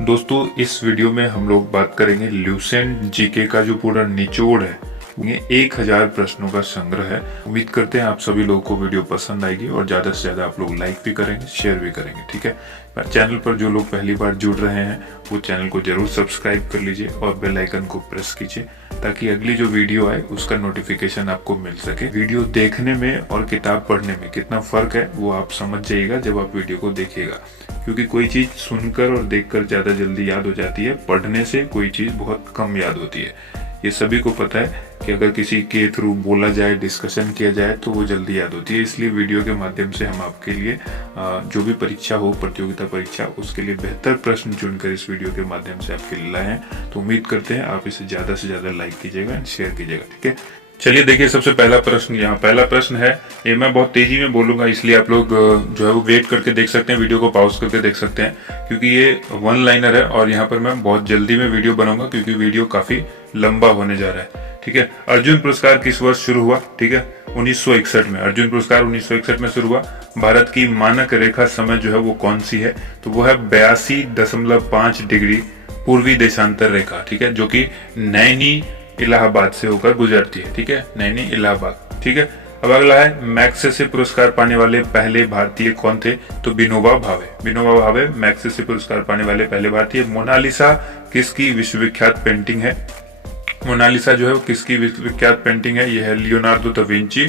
दोस्तों इस वीडियो में हम लोग बात करेंगे ल्यूसेंट जीके का जो पूरा निचोड़ है। ये 1000 प्रश्नों का संग्रह है। उम्मीद करते हैं आप सभी लोगों को वीडियो पसंद आएगी और ज्यादा से ज्यादा आप लोग लाइक भी करेंगे, शेयर भी करेंगे। ठीक है, चैनल पर जो लोग पहली बार जुड़ रहे हैं वो चैनल को जरूर सब्सक्राइब कर लीजिए और बेल आइकन को प्रेस कीजिए ताकि अगली जो वीडियो आए उसका नोटिफिकेशन आपको मिल सके। वीडियो देखने में और किताब पढ़ने में कितना फर्क है वो आप समझ जाइएगा जब आप वीडियो को देखिएगा, क्योंकि कोई चीज सुनकर और देखकर ज्यादा जल्दी याद हो जाती है, पढ़ने से कोई चीज बहुत कम याद होती है। ये सभी को पता है कि अगर किसी के थ्रू बोला जाए, डिस्कशन किया जाए तो वो जल्दी याद होती है। इसलिए वीडियो के माध्यम से हम आपके लिए जो भी परीक्षा हो, प्रतियोगिता परीक्षा, उसके लिए बेहतर प्रश्न चुनकर इस वीडियो के माध्यम से आपके लिए लाए हैं। तो उम्मीद करते हैं आप इसे ज्यादा से ज्यादा लाइक कीजिएगा एंड शेयर कीजिएगा। ठीक है, चलिए देखिए सबसे पहला प्रश्न। यहाँ पहला प्रश्न है, ये मैं बहुत तेजी में बोलूंगा इसलिए आप लोग जो है वो वेट करके देख सकते हैं, वीडियो को पॉज करके देख सकते हैं, क्योंकि ये वन लाइनर है और यहाँ पर मैं बहुत जल्दी में वीडियो बनाऊंगा क्योंकि वीडियो काफी लंबा होने जा रहा है। ठीक है, अर्जुन पुरस्कार किस वर्ष शुरू हुआ? ठीक है, 1961 में। अर्जुन पुरस्कार 1961 में शुरू हुआ। भारत की मानक रेखा समय जो है वो कौन सी है? तो वो है 82.5 डिग्री पूर्वी देशांतर रेखा। ठीक है, जो कि नैनी इलाहाबाद से होकर गुजरती है। ठीक है, नैनी इलाहाबाद। ठीक है, अब अगला है, मैग्सेसे पुरस्कार पाने वाले पहले भारतीय कौन थे? तो विनोबा भावे। विनोबा भावे मैग्सेसे पुरस्कार पाने वाले पहले भारतीय। मोनालिसा किसकी विश्वविख्यात पेंटिंग है? मोनालिसा जो है वो किसकी विश्वविख्यात पेंटिंग है? यह है Leonardo da Vinci.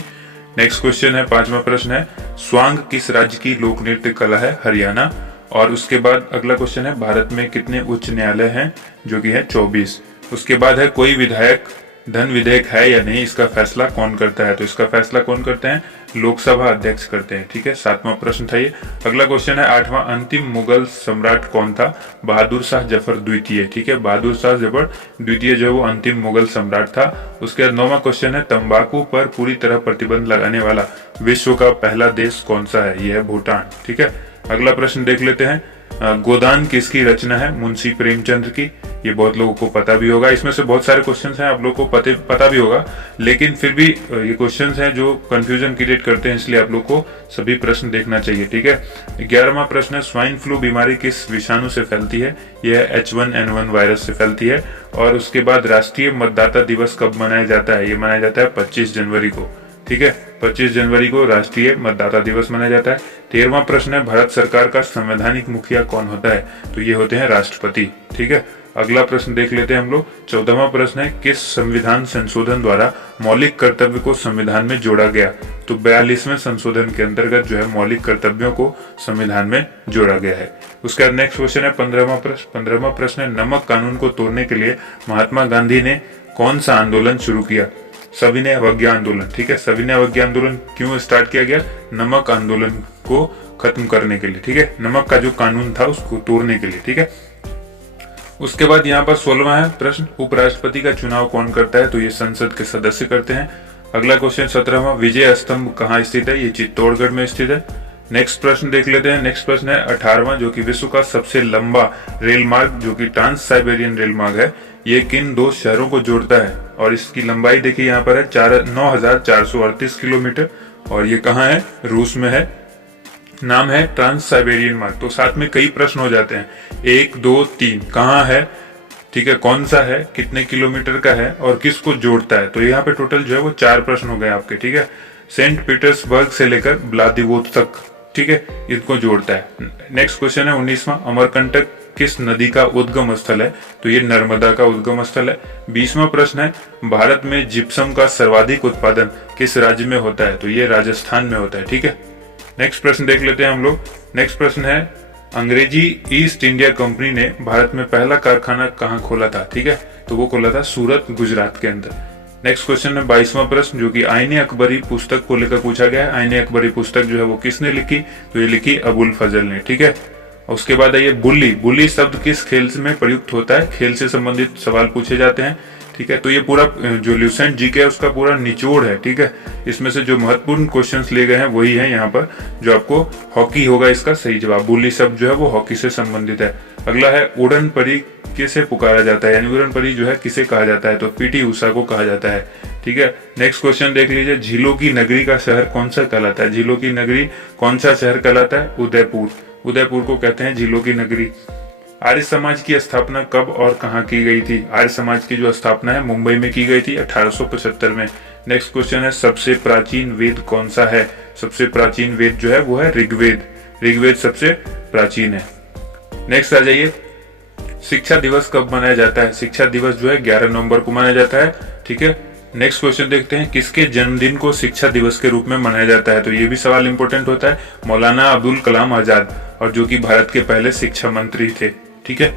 Next question है, पांचवा प्रश्न है, स्वांग किस राज्य की लोक नृत्य कला है? हरियाणा। और उसके बाद अगला क्वेश्चन है, भारत में कितने उच्च न्यायालय हैं? जो कि है 24। उसके बाद है, कोई विधायक धन विधेयक है या नहीं, इसका फैसला कौन करता है? तो इसका फैसला कौन करते हैं? लोकसभा अध्यक्ष करते हैं। ठीक है, 7वां प्रश्न था ये। अगला क्वेश्चन है, 8वां, अंतिम मुगल सम्राट कौन था? बहादुर शाह जफर द्वितीय। ठीक है, बहादुर शाह जफर द्वितीय जो है वो अंतिम मुगल सम्राट था। उसके बाद 9वां क्वेश्चन है, तंबाकू पर पूरी तरह प्रतिबंध लगाने वाला विश्व का पहला देश कौन सा है? यह है भूटान। ठीक है, अगला प्रश्न देख लेते हैं, गोदान किसकी रचना है? मुंशी प्रेमचंद की। ये बहुत लोगों को पता भी होगा। इसमें से बहुत सारे क्वेश्चंस हैं आप लोगों को पता भी होगा, लेकिन फिर भी ये क्वेश्चंस हैं जो कंफ्यूजन क्रिएट करते हैं, इसलिए आप लोग को सभी प्रश्न देखना चाहिए। ठीक है, 11वां प्रश्न है, स्वाइन फ्लू बीमारी किस विषाणु से फैलती है? यह H1N1 वायरस से फैलती है। और उसके बाद राष्ट्रीय मतदाता दिवस कब मनाया जाता है? ये मनाया जाता है 25 जनवरी को। ठीक है, 25 जनवरी को राष्ट्रीय मतदाता दिवस मनाया जाता है। 13वां प्रश्न है, भारत सरकार का संवैधानिक मुखिया कौन होता है? तो ये होते हैं राष्ट्रपति। ठीक है, अगला प्रश्न देख लेते हैं हम लोग। 14वां प्रश्न है, किस संविधान संशोधन द्वारा मौलिक कर्तव्य को संविधान में जोड़ा गया? तो 42वें संशोधन के अंतर्गत जो है मौलिक कर्तव्यों को संविधान में जोड़ा गया है। उसके बाद नेक्स्ट क्वेश्चन है 15वां प्रश्न है, नमक कानून को तोड़ने के लिए महात्मा गांधी ने कौन सा आंदोलन शुरू किया? सविनय अवज्ञा आंदोलन। ठीक है, सविनय अवज्ञा आंदोलन क्यों स्टार्ट किया गया? नमक आंदोलन को खत्म करने के लिए। ठीक है, नमक का जो कानून था उसको तोड़ने के लिए। ठीक है, उसके बाद यहाँ पर 16वां है प्रश्न, उपराष्ट्रपति का चुनाव कौन करता है? तो ये संसद के सदस्य करते हैं। अगला क्वेश्चन 17वां, विजय स्तंभ कहाँ स्थित है? ये चित्तौड़गढ़ में स्थित है। नेक्स्ट प्रश्न देख लेते हैं। नेक्स्ट प्रश्न है 18वां, जो कि विश्व का सबसे लंबा रेल मार्ग जो कि ट्रांस साइबेरियन रेल मार्ग है, ये किन दो शहरों को जोड़ता है? और इसकी लंबाई देखिए यहाँ पर है 9438 किलोमीटर और ये कहाँ है? रूस में है। नाम है ट्रांस साइबेरियन मार्ग। तो साथ में कई प्रश्न हो जाते हैं, 1 2 3 कहाँ है? ठीक है, कौन सा है, कितने किलोमीटर का है और किसको जोड़ता है? तो यहाँ पे टोटल जो है वो 4 प्रश्न हो गए आपके। ठीक है, सेंट पीटर्सबर्ग से लेकर व्लादिवोस्तोक, ठीक है, इनको जोड़ता है। नेक्स्ट क्वेश्चन है 19वां, अमरकंटक किस नदी का उद्गम स्थल है? तो ये नर्मदा का उद्गम स्थल है। 20वां प्रश्न है, भारत में जिप्सम का सर्वाधिक उत्पादन किस राज्य में होता है? तो ये राजस्थान में होता है। ठीक है, नेक्स्ट प्रश्न देख लेते हैं हम लोग। नेक्स्ट प्रश्न है, अंग्रेजी ईस्ट इंडिया कंपनी ने भारत में पहला कारखाना कहाँ खोला था? ठीक है, तो वो खोला था सूरत, गुजरात के अंदर। नेक्स्ट क्वेश्चन है 22वां प्रश्न, जो कि आईने अकबरी पुस्तक को लेकर पूछा गया है। आईने अकबरी पुस्तक जो है वो किसने लिखी? तो ये लिखी अबुल फजल ने। ठीक है, उसके बाद है ये बुल्ली। बुल्ली शब्द किस खेल में प्रयुक्त होता है? खेल से संबंधित सवाल पूछे जाते हैं। ठीक है, तो ये पूरा जो ल्यूसेंट जीके है उसका पूरा निचोड़ है। ठीक है, इसमें से जो महत्वपूर्ण क्वेश्चंस लिए गए हैं वही है यहाँ पर। जो आपको हॉकी होगा इसका सही जवाब। बुल्ली शब्द जो है वो हॉकी से संबंधित है। अगला है, उड़न परी किसे पुकारा जाता है? यानी उड़न परी जो है किसे कहा जाता है? तो पीटी उषा को कहा जाता है। ठीक है, नेक्स्ट क्वेश्चन देख लीजिए, झीलों की नगरी का शहर कौन सा कहलाता है? झीलों की नगरी कौन सा शहर कहलाता है? उदयपुर। उदयपुर को कहते हैं झीलों की नगरी। आर्य समाज की स्थापना कब और कहाँ की गई थी? आर्य समाज की जो स्थापना है मुंबई में की गई थी 1875 में। नेक्स्ट क्वेश्चन है सबसे प्राचीन वेद कौन सा है? सबसे प्राचीन वेद जो है वो है ऋग्वेद। ऋग्वेद सबसे प्राचीन है। नेक्स्ट आ जाइए, शिक्षा दिवस कब मनाया जाता है? शिक्षा दिवस जो है 11 नवंबर को मनाया जाता है। ठीक है, नेक्स्ट क्वेश्चन देखते हैं, किसके जन्मदिन को शिक्षा दिवस के रूप में मनाया जाता है? तो ये भी सवाल इंपॉर्टेंट होता है, मौलाना अब्दुल कलाम आजाद, और जो कि भारत के पहले शिक्षा मंत्री थे। ठीक है,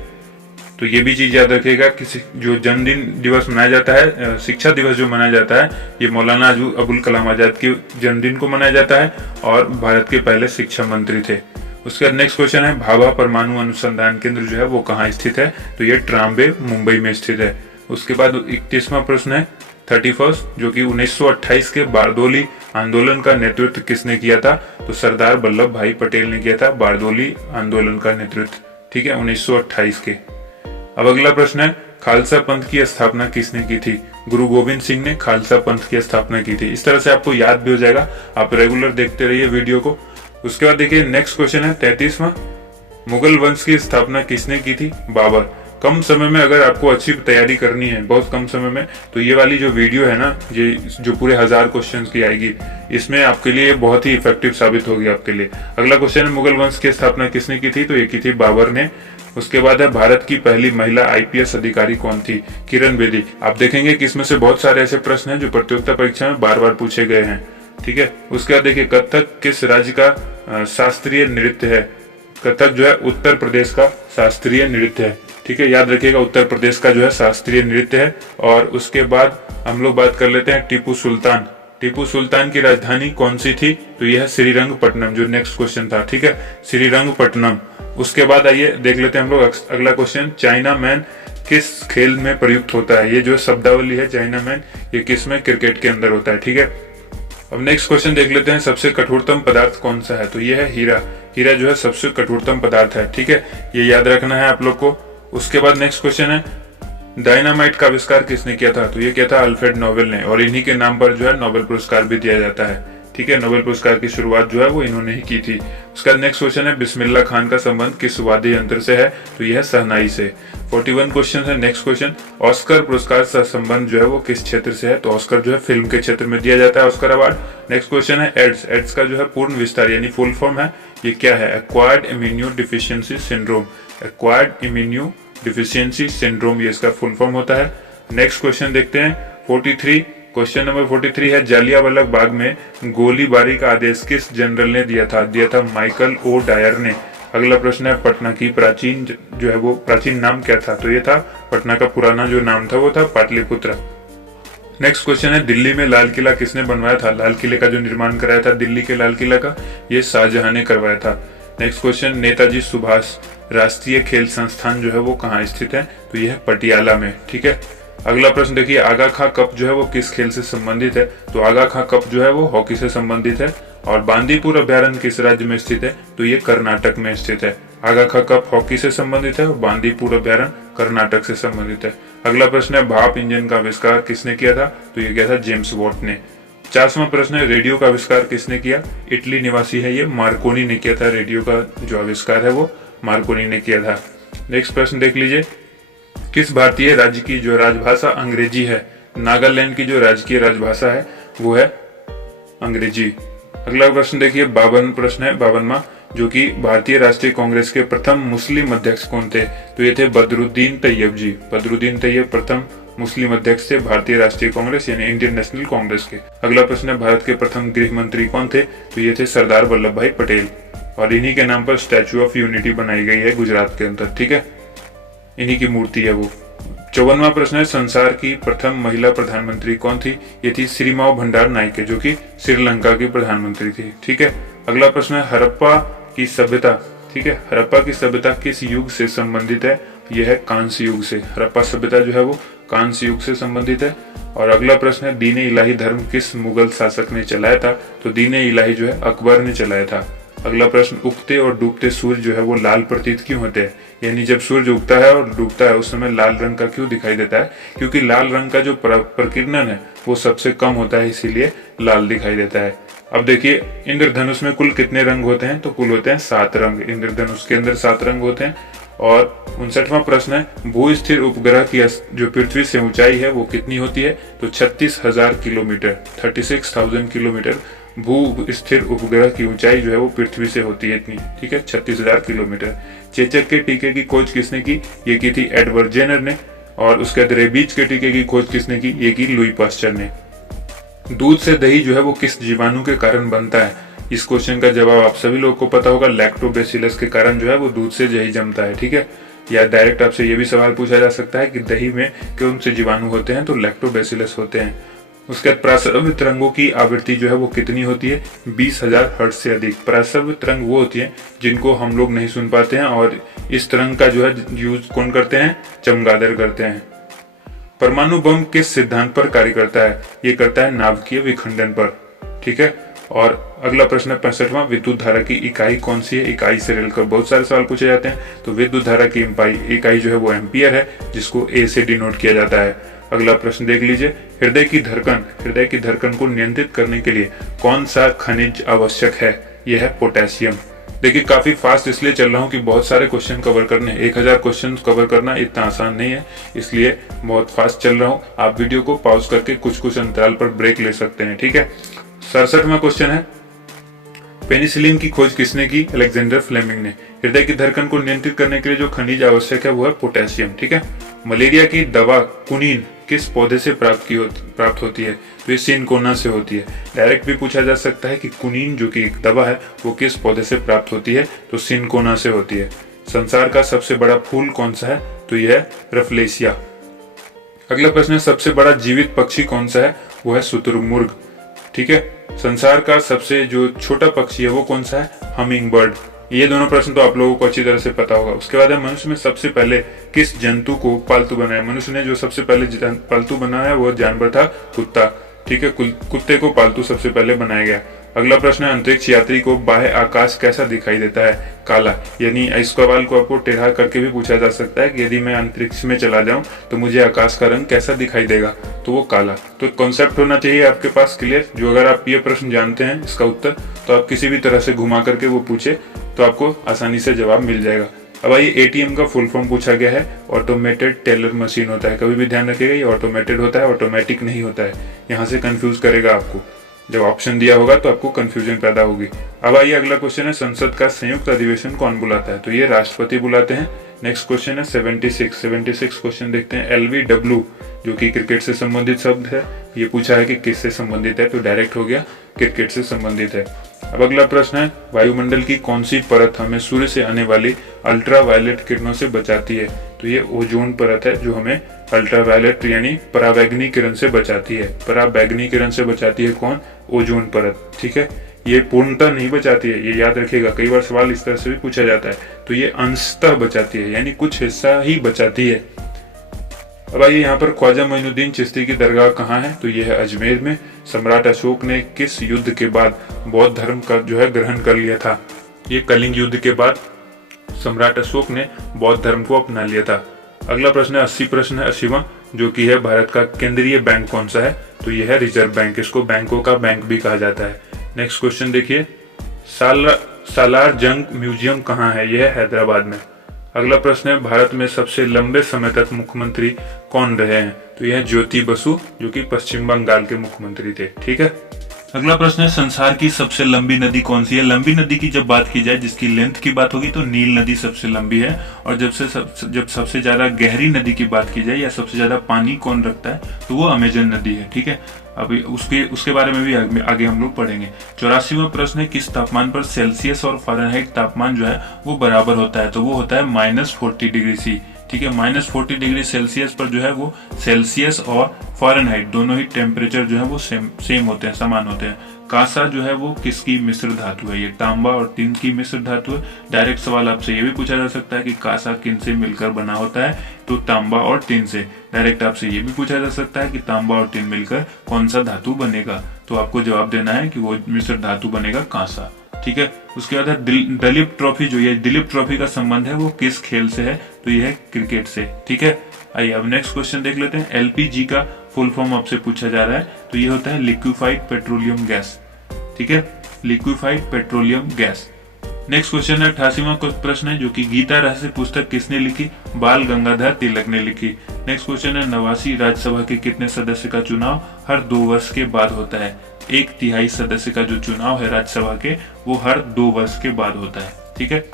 तो ये भी चीज याद रखिएगा कि जो जन्मदिन दिवस मनाया जाता है, शिक्षा दिवस जो मनाया जाता है, ये मौलाना अबुल कलाम आजाद के जन्मदिन को मनाया जाता है और भारत के पहले शिक्षा मंत्री थे। उसके बाद नेक्स्ट क्वेश्चन है, भाभा परमाणु अनुसंधान केंद्र जो है वो कहाँ स्थित है? तो ये ट्राम्बे मुंबई में स्थित है। उसके बाद 31वां प्रश्न है 31, जो कि 1928 के बारदोली आंदोलन का नेतृत्व किसने किया था? तो सरदार वल्लभ भाई पटेल ने किया था बारदोली आंदोलन का नेतृत्व। ठीक है, 1928 के। अब अगला प्रश्न है, खालसा पंथ की स्थापना किसने की थी? गुरु गोविंद सिंह ने खालसा पंथ की स्थापना की थी। इस तरह से आपको याद भी हो जाएगा, आप रेगुलर देखते रहिए वीडियो को। उसके बाद देखिए नेक्स्ट क्वेश्चन है 33वां, मुगल वंश की स्थापना किसने की थी? बाबर। कम समय में अगर आपको अच्छी तैयारी करनी है, बहुत कम समय में, तो ये वाली जो वीडियो है ना, ये जो पूरे 1000 क्वेश्चंस की आएगी, इसमें आपके लिए बहुत ही इफेक्टिव साबित होगी आपके लिए। अगला क्वेश्चन है, मुगल वंश की स्थापना किसने की थी? तो ये की थी बाबर ने। उसके बाद है, भारत की पहली महिला IPS अधिकारी कौन थी? किरण बेदी। आप देखेंगे कि इसमें से बहुत सारे ऐसे प्रश्न हैं जो प्रतियोगिता परीक्षा में बार बार पूछे गए हैं। ठीक है, उसके बाद देखिए, कथक किस राज्य का शास्त्रीय नृत्य है? कथक जो है उत्तर प्रदेश का शास्त्रीय नृत्य है। ठीक है, याद रखिएगा, उत्तर प्रदेश का जो है शास्त्रीय नृत्य है। और उसके बाद हम लोग बात कर लेते हैं टीपू सुल्तान। टीपू सुल्तान की राजधानी कौन सी थी? तो यह है श्रीरंगपट्टनम, जो नेक्स्ट क्वेश्चन था। ठीक है, श्रीरंगपट्टनम। उसके बाद आइए देख लेते हैं हम लोग अगला क्वेश्चन, चाइना मैन किस खेल में प्रयुक्त होता है? ये जो शब्दावली है चाइना मैन, ये किस में? क्रिकेट के अंदर होता है। ठीक है, अब नेक्स्ट क्वेश्चन देख लेते हैं, सबसे कठोरतम पदार्थ कौन सा है? तो ये है हीरा। हीरा जो है सबसे कठोरतम पदार्थ है। ठीक है, ये याद रखना है आप लोग को। उसके बाद नेक्स्ट क्वेश्चन है, डायनामाइट का आविष्कार किसने किया था? तो ये किया था अल्फ्रेड नोबेल ने, और इन्हीं के नाम पर जो है नोबेल पुरस्कार भी दिया जाता है। ठीक है, नोबेल पुरस्कार की शुरुआत जो है वो इन्होंने ही की थी। उसका नेक्स्ट क्वेश्चन है, बिस्मिल्लाह खान का संबंध किस वाद्य यंत्र से है? तो यह है शहनाई से। 41 क्वेश्चन है। नेक्स्ट क्वेश्चन, ऑस्कर पुरस्कार का संबंध जो है वो किस क्षेत्र से है? तो ऑस्कर जो है फिल्म के क्षेत्र में दिया जाता है, ऑस्कर अवार्ड। नेक्स्ट क्वेश्चन है, एड्स। एड्स का जो है पूर्ण विस्तार यानी फुल फॉर्म है, ये क्या है? Acquired immuno deficiency syndrome. Acquired immuno deficiency syndrome, ये इसका फुल फॉर्म होता है। नेक्स्ट क्वेश्चन देखते हैं 43। क्वेश्चन नंबर 43 है, जालियांवाला बाग में गोलीबारी का आदेश किस जनरल ने दिया था? दिया था माइकल ओ डायर ने। अगला प्रश्न है, पटना की प्राचीन जो है वो प्राचीन नाम क्या था? तो ये था, पटना का पुराना जो नाम था वो था पाटलिपुत्र। नेक्स्ट क्वेश्चन है, दिल्ली में लाल किला किसने बनवाया था? लाल किले का जो निर्माण कराया था दिल्ली के लाल किला का, ये शाहजहां ने करवाया था। नेक्स्ट क्वेश्चन, नेताजी सुभाष राष्ट्रीय खेल संस्थान जो है वो कहाँ स्थित है? तो यह है पटियाला में। ठीक है, अगला प्रश्न देखिए, आगा खां कप जो है वो किस खेल से संबंधित है? तो आगा खां कप जो है वो हॉकी से संबंधित है। और बांदीपुर अभ्यारण्य किस राज्य में स्थित है? तो ये कर्नाटक में स्थित है। आगा खां कप हॉकी से संबंधित है और बांदीपुर अभ्यारण्य कर्नाटक से संबंधित है। अगला प्रश्न है, भाप इंजन का आविष्कार किसने किया था? तो ये किया था जेम्स वॉट ने। 50वां प्रश्न है, रेडियो का आविष्कार किसने किया? इटली निवासी है ये मार्कोनी ने किया था। रेडियो का जो आविष्कार है वो मार्कोनी ने किया था। नेक्स्ट प्रश्न देख लीजिए, किस भारतीय राज्य की जो राजभाषा अंग्रेजी है? नागालैंड की जो राजकीय राजभाषा है वो है अंग्रेजी। अगला प्रश्न देखिए, 52 प्रश्न है, 52वां, जो कि भारतीय राष्ट्रीय कांग्रेस के प्रथम मुस्लिम अध्यक्ष कौन थे? तो ये थे बदरुद्दीन तैयब जी। बदरुद्दीन तैयब प्रथम मुस्लिम अध्यक्ष थे भारतीय राष्ट्रीय कांग्रेस यानी इंडियन नेशनल कांग्रेस के। अगला प्रश्न है, भारत के प्रथम गृह मंत्री कौन थे? तो ये थे सरदार वल्लभ भाई पटेल, और इन्हीं के नाम पर स्टैचू ऑफ यूनिटी बनाई गई है गुजरात के अंदर। ठीक है, इन्हीं की मूर्ति है वो। 54वां प्रश्न है, संसार की प्रथम महिला प्रधानमंत्री कौन थी? ये थी श्रीमाव भंडार नायके, जो कि श्रीलंका की प्रधानमंत्री थी। ठीक है, अगला प्रश्न है, हड़प्पा की सभ्यता। ठीक है, हड़प्पा की सभ्यता किस युग से संबंधित है? यह है कांस्य युग से। हड़प्पा सभ्यता जो है वो कांस्य युग से संबंधित है। और अगला प्रश्न है, दीन इलाही धर्म किस मुगल शासक ने चलाया था? तो दीन इलाही जो है अकबर ने चलाया था। अगला प्रश्न, उगते और डूबते सूर्य जो है वो लाल प्रतीत क्यों होते हैं? यानी जब सूर्य उगता है और डूबता है उस समय लाल रंग का क्यों दिखाई देता है? क्योंकि लाल रंग का जो प्रकीर्णन है वो सबसे कम होता है, इसीलिए लाल दिखाई देता है। अब देखिए, इंद्रधनुष में कुल कितने रंग होते हैं? तो कुल होते हैं 7 रंग। इंद्रधनुष के अंदर 7 रंग होते हैं। और 59वां प्रश्न है, भू स्थिर उपग्रह की जो पृथ्वी से ऊंचाई है वो कितनी होती है? तो 36,000 किलोमीटर, 36,000 किलोमीटर भू स्थिर उपग्रह की ऊंचाई जो है वो पृथ्वी से होती है इतनी, ठीक है, 36,000 किलोमीटर। चेचक के टीके की खोज किसने की? ये की थी एडवर्ड जेनर ने। और उसके बाद रेबीज के टीके की खोज किसने की? ये की लुई पास्चर ने। दूध से दही जो है वो किस जीवाणु के कारण बनता है? इस क्वेश्चन का जवाब आप सभी लोगों को पता होगा, लैक्टोबैसिलस के कारण जो है वो दूध से दही जमता है, ठीक है। या डायरेक्ट आपसे ये भी सवाल पूछा जा सकता है कि दही में कौन से जीवाणु होते हैं? तो लैक्टोबैसिलस होते हैं। उसके बाद प्रासव्य तरंगों की आवृत्ति जो है वो कितनी होती है? 20,000 हर्ट्ज से अधिक। प्रासव्य तरंग वो होती है जिनको हम लोग नहीं सुन पाते हैं, और इस तरंग का जो है यूज कौन करते हैं? चमगादड़ करते हैं। परमाणु बम किस सिद्धांत पर कार्य करता है? ये करता है नाभिकीय विखंडन पर, ठीक है। और अगला प्रश्न है 65वां, विद्युत धारा की इकाई कौन सी है? इकाई से रिलेकर बहुत सारे सवाल पूछे जाते हैं। तो विद्युत धारा की इकाई जो है वो एम्पियर है, जिसको ए से डिनोट किया जाता है। अगला प्रश्न देख लीजिए, हृदय की धड़कन को नियंत्रित करने के लिए कौन सा खनिज आवश्यक है? यह है पोटेशियम। देखिए काफी फास्ट इसलिए चल रहा हूँ कि बहुत सारे क्वेश्चन कवर करने, 1000 क्वेश्चन कवर करना इतना आसान नहीं है, इसलिए बहुत फास्ट चल रहा हूँ। आप वीडियो को पॉज करके कुछ अंतराल पर ब्रेक ले सकते हैं, ठीक है। 67वां क्वेश्चन है, पेनिसिलिन की खोज किसने की? अलेक्जेंडर फ्लेमिंग ने। हृदय की धड़कन को नियंत्रित करने के लिए जो खनिज आवश्यक है वो है पोटेशियम, ठीक है। मलेरिया की दवा कुनीन किस पौधे से प्राप्त होती है? तो ये सिनकोना से होती है। डायरेक्ट भी पूछा जा सकता है कि कुनीन जो कि एक दवा है वो किस पौधे से प्राप्त होती है? तो सिनकोना से होती है। संसार का सबसे बड़ा फूल कौन सा है? तो यह है रफलेसिया। अगला प्रश्न है, सबसे बड़ा जीवित पक्षी कौन सा है? वो है शुतुरमुर्ग, ठीक है। संसार का सबसे जो छोटा पक्षी है वो कौन सा है? Humming bird. ये दोनों प्रश्न तो आप लोगों को अच्छी तरह से पता होगा। उसके बाद है, मनुष्य में सबसे पहले किस जंतु को पालतू बनाया? मनुष्य ने जो सबसे पहले पालतू बनाया वो जानवर था कुत्ता, ठीक है। कुत्ते को पालतू सबसे पहले बनाया गया। अगला प्रश्न है, अंतरिक्ष यात्री को बाह्य आकाश कैसा दिखाई देता है? काला। यानी इस सवाल को आपको टेढ़ा करके भी पूछा जा सकता है कि यदि मैं अंतरिक्ष में चला जाऊं तो मुझे आकाश का रंग कैसा दिखाई देगा? तो वो काला। तो कॉन्सेप्ट होना चाहिए आपके पास क्लियर, जो अगर आप ये प्रश्न जानते हैं इसका उत्तर, तो आप किसी भी तरह से घुमा करके वो पूछे तो आपको आसानी से जवाब मिल जाएगा। अब आइए, एटीएम का फुल फॉर्म पूछा गया है, ऑटोमेटेड टेलर मशीन होता है। कभी भी ध्यान रखिएगा, ये ऑटोमेटेड होता है, ऑटोमेटिक नहीं होता है। यहाँ से कंफ्यूज करेगा आपको, जब ऑप्शन दिया होगा तो आपको कंफ्यूजन पैदा होगी। अब आइए, अगला क्वेश्चन है, संसद का संयुक्त अधिवेशन कौन बुलाता है? तो ये राष्ट्रपति बुलाते हैं। नेक्स्ट क्वेश्चन है 76 क्वेश्चन देखते हैं। LBW जो कि क्रिकेट से संबंधित शब्द है, ये पूछा है कि किससे संबंधित है? तो डायरेक्ट हो गया, क्रिकेट से संबंधित है। अब अगला प्रश्न है, वायुमंडल की कौन सी परत हमें सूर्य से आने वाली अल्ट्रावायलेट किरणों से बचाती है? तो ये ओजोन परत है जो हमें अल्ट्रावायलेट यानी पराबैंगनी किरण से बचाती है। पराबैंगनी किरण से बचाती है कौन? ओजोन परत, ठीक है। ये पूर्णतः नहीं बचाती है, ये याद रखिएगा, कई बार सवाल इस तरह से भी पूछा जाता है। तो ये अंशतः बचाती है, यानी कुछ हिस्सा ही बचाती है। अब आइए, यहाँ पर ख्वाजा मोइनुद्दीन चिश्ती की दरगाह कहाँ है? तो यह है अजमेर में। सम्राट अशोक ने किस युद्ध के बाद बौद्ध धर्म का जो है ग्रहण कर लिया था? ये कलिंग युद्ध के बाद सम्राट अशोक ने बौद्ध धर्म को अपना लिया था। अगला प्रश्न है 80 प्रश्न है 80वां, जो कि है भारत का केंद्रीय बैंक कौन सा है? तो यह है रिजर्व बैंक। इसको बैंकों का बैंक भी कहा जाता है। नेक्स्ट क्वेश्चन देखिए, सालार जंग म्यूजियम कहाँ है? यह है हैदराबाद में। अगला प्रश्न है, भारत में सबसे लंबे समय तक मुख्यमंत्री कौन रहे हैं? तो यह ज्योति बसु, जो कि पश्चिम बंगाल के मुख्यमंत्री थे, ठीक है। अगला प्रश्न है, संसार की सबसे लंबी नदी कौन सी है? लंबी नदी की जब बात की जाए, जिसकी लेंथ की बात होगी, तो नील नदी सबसे लंबी है। और जब सबसे ज्यादा गहरी नदी की बात की जाए या सबसे ज्यादा पानी कौन रखता है, तो वो अमेजन नदी है, ठीक है। अभी उसके बारे में भी आगे हम लोग पढ़ेंगे। 84वां प्रश्न है, किस तापमान पर सेल्सियस और फ़ारेनहाइट तापमान जो है वो बराबर होता है? तो वो होता है -40 डिग्री सी, ठीक है। -40 डिग्री सेल्सियस पर जो है वो सेल्सियस और फ़ारेनहाइट दोनों ही टेम्परेचर जो है वो सेम होते हैं, समान होते हैं। कांसा जो है वो किसकी मिश्र धातु है? ये तांबा और टिन की मिश्र धातु है। डायरेक्ट सवाल आपसे ये भी पूछा जा सकता है कि कांसा किन से मिलकर बना होता है? तो तांबा और टिन से। डायरेक्ट आपसे ये भी पूछा जा सकता है कि तांबा और टिन मिलकर कौन सा धातु बनेगा? तो आपको जवाब देना है कि वो मिश्र धातु बनेगा कांसा, ठीक है। उसके बाद है दिलीप ट्रॉफी। जो ये दिलीप ट्रॉफी का संबंध है वो किस खेल से है? तो ये है क्रिकेट से, ठीक है। आइए अब नेक्स्ट क्वेश्चन देख लेते हैं। LPG का फुल फॉर्म आपसे पूछा जा रहा है, तो ये होता है लिक्विफाइड पेट्रोलियम गैस, ठीक है, liquefied petroleum gas. Next question है 88वां प्रश्न है जो कि गीता रहस्य पुस्तक किसने लिखी? बाल गंगाधर तिलक ने लिखी। नेक्स्ट क्वेश्चन है 89 राज्यसभा के कितने सदस्य का चुनाव हर 2 वर्ष के बाद होता है? 1/3 सदस्य का जो चुनाव है राज्यसभा के वो हर 2 वर्ष के बाद होता है। ठीक है,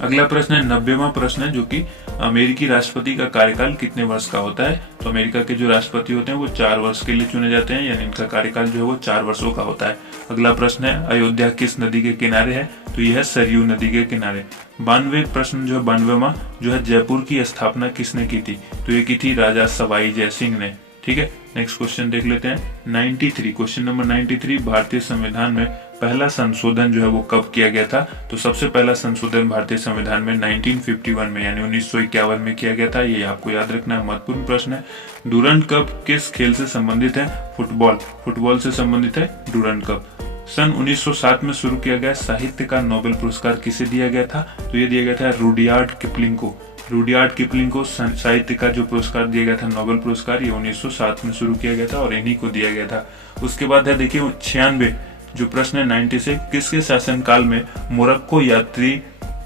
अगला प्रश्न है 90वां प्रश्न है जो कि अमेरिकी राष्ट्रपति का कार्यकाल कितने वर्ष का होता है? तो अमेरिका के जो राष्ट्रपति होते हैं वो 4 वर्ष के लिए चुने जाते हैं, यानी इनका कार्यकाल जो है वो 4 वर्षों का होता है। अगला प्रश्न है अयोध्या किस नदी के किनारे है? तो यह है सरयू नदी के किनारे। 92 प्रश्न जो है 92वां जो है जयपुर की स्थापना किसने की थी? तो ये की थी राजा सवाई जय सिंह ने। ठीक है, नेक्स्ट क्वेश्चन देख लेते हैं 93, क्वेश्चन नंबर 93, भारतीय संविधान में पहला संशोधन जो है वो कब किया गया था? तो सबसे पहला संशोधन भारतीय संविधान में 1951 में यानी 1951 में किया गया था। ये आपको याद रखना है, महत्वपूर्ण प्रश्न है। डूरंड कप किस खेल से संबंधित है? फुटबॉल से संबंधित है डूरंड कप। सन 1907 में शुरू किया गया साहित्य का नोबेल पुरस्कार किसे दिया गया था? तो ये दिया गया था रुडयार्ड किपलिंग को। रुडयार्ड किपलिंग को साहित्य का जो पुरस्कार दिया गया था, नोबेल पुरस्कार, ये 1907 में शुरू किया गया था और इन्हीं को दिया गया था। उसके बाद है देखिए 96 जो प्रश्न है 90 से, किसके शासनकाल में मोरक्को यात्री,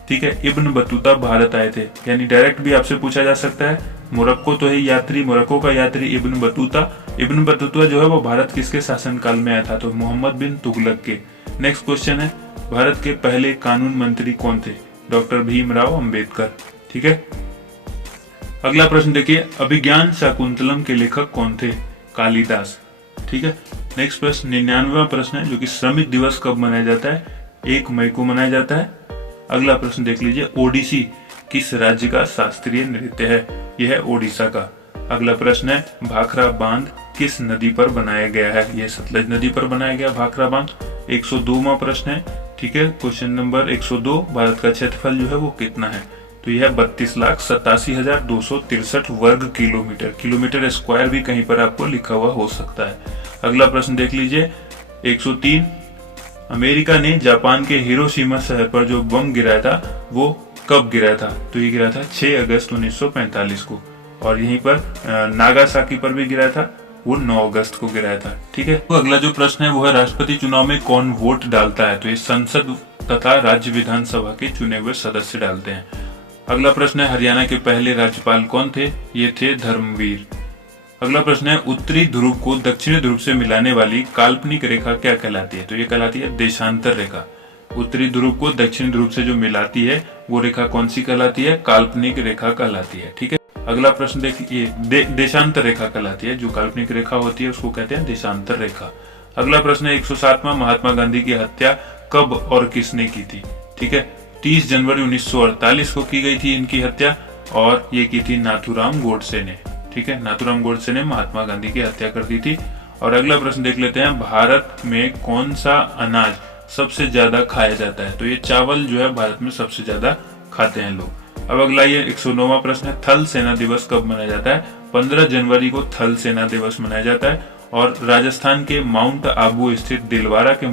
ठीक है, इब्न बतूता भारत आए थे? यानी डायरेक्ट भी आपसे पूछा जा सकता है। मोरक्को तो है यात्री, मोरक्को का यात्री इब्न बतूता जो है वो भारत किसके शासनकाल में आया था? तो मोहम्मद बिन तुगलक के। नेक्स्ट क्वेश्चन है भारत के पहले कानून मंत्री कौन थे? डॉक्टर भीमराव अंबेडकर। ठीक है, अगला प्रश्न देखिए अभिज्ञान शाकुंतलम के लेखक कौन थे? कालिदास। ठीक है, नेक्स्ट प्रश्न 99वां प्रश्न है जो कि श्रमिक दिवस कब मनाया जाता है? 1 मई को मनाया जाता है। अगला प्रश्न देख लीजिए ओडिसी किस राज्य का शास्त्रीय नृत्य है? यह है ओडिशा का। अगला प्रश्न है भाखड़ा बांध किस नदी पर बनाया गया है? यह सतलज नदी पर बनाया गया भाखड़ा बांध। 102वां प्रश्न है, ठीक है, क्वेश्चन नंबर 102, भारत का क्षेत्रफल जो है वो कितना है? तो यह 32,87,263 वर्ग किलोमीटर। किलोमीटर स्क्वायर भी कहीं पर आपको लिखा हुआ हो सकता है। अगला प्रश्न देख लीजिए 103, अमेरिका ने जापान के हिरोशिमा शहर पर जो बम गिराया था वो कब गिराया था? तो ये गिराया था 6 अगस्त 1945 को। और यहीं पर नागासाकी पर भी गिराया था, वो 9 अगस्त को गिराया था। ठीक है, तो अगला जो प्रश्न है वो है राष्ट्रपति चुनाव में कौन वोट डालता है? तो ये संसद तथा राज्य विधानसभा के चुने हुए सदस्य डालते हैं। अगला प्रश्न है हरियाणा के पहले राज्यपाल कौन थे? ये थे धर्मवीर। अगला प्रश्न है उत्तरी ध्रुव को दक्षिणी ध्रुव से मिलाने वाली काल्पनिक रेखा क्या कहलाती है? तो ये कहलाती है देशांतर रेखा। उत्तरी ध्रुव को दक्षिणी ध्रुव से जो मिलाती है वो रेखा कौन सी कहलाती है? काल्पनिक रेखा कहलाती है। ठीक है, अगला प्रश्न देखिए देशांतर रेखा कहलाती है, जो काल्पनिक रेखा होती है उसको कहते हैं देशांतर रेखा। अगला प्रश्न है 107वां, महात्मा गांधी की हत्या कब और किसने की थी? ठीक है, 30 जनवरी 1948 को की गई थी इनकी हत्या और ये की थी नाथूराम गोडसे ने। ठीक है, नाथूराम गोडसे ने महात्मा गांधी की हत्या कर दी थी। और अगला प्रश्न देख लेते हैं भारत में कौन सा अनाज सबसे ज्यादा खाया जाता है? तो ये चावल जो है भारत में सबसे ज्यादा खाते हैं लोग। अब अगला ये 109वां प्रश्न है थल सेना दिवस कब मनाया जाता है? 15 जनवरी को थल सेना दिवस मनाया जाता है। और राजस्थान के माउंट आबू स्थित दिलवारा के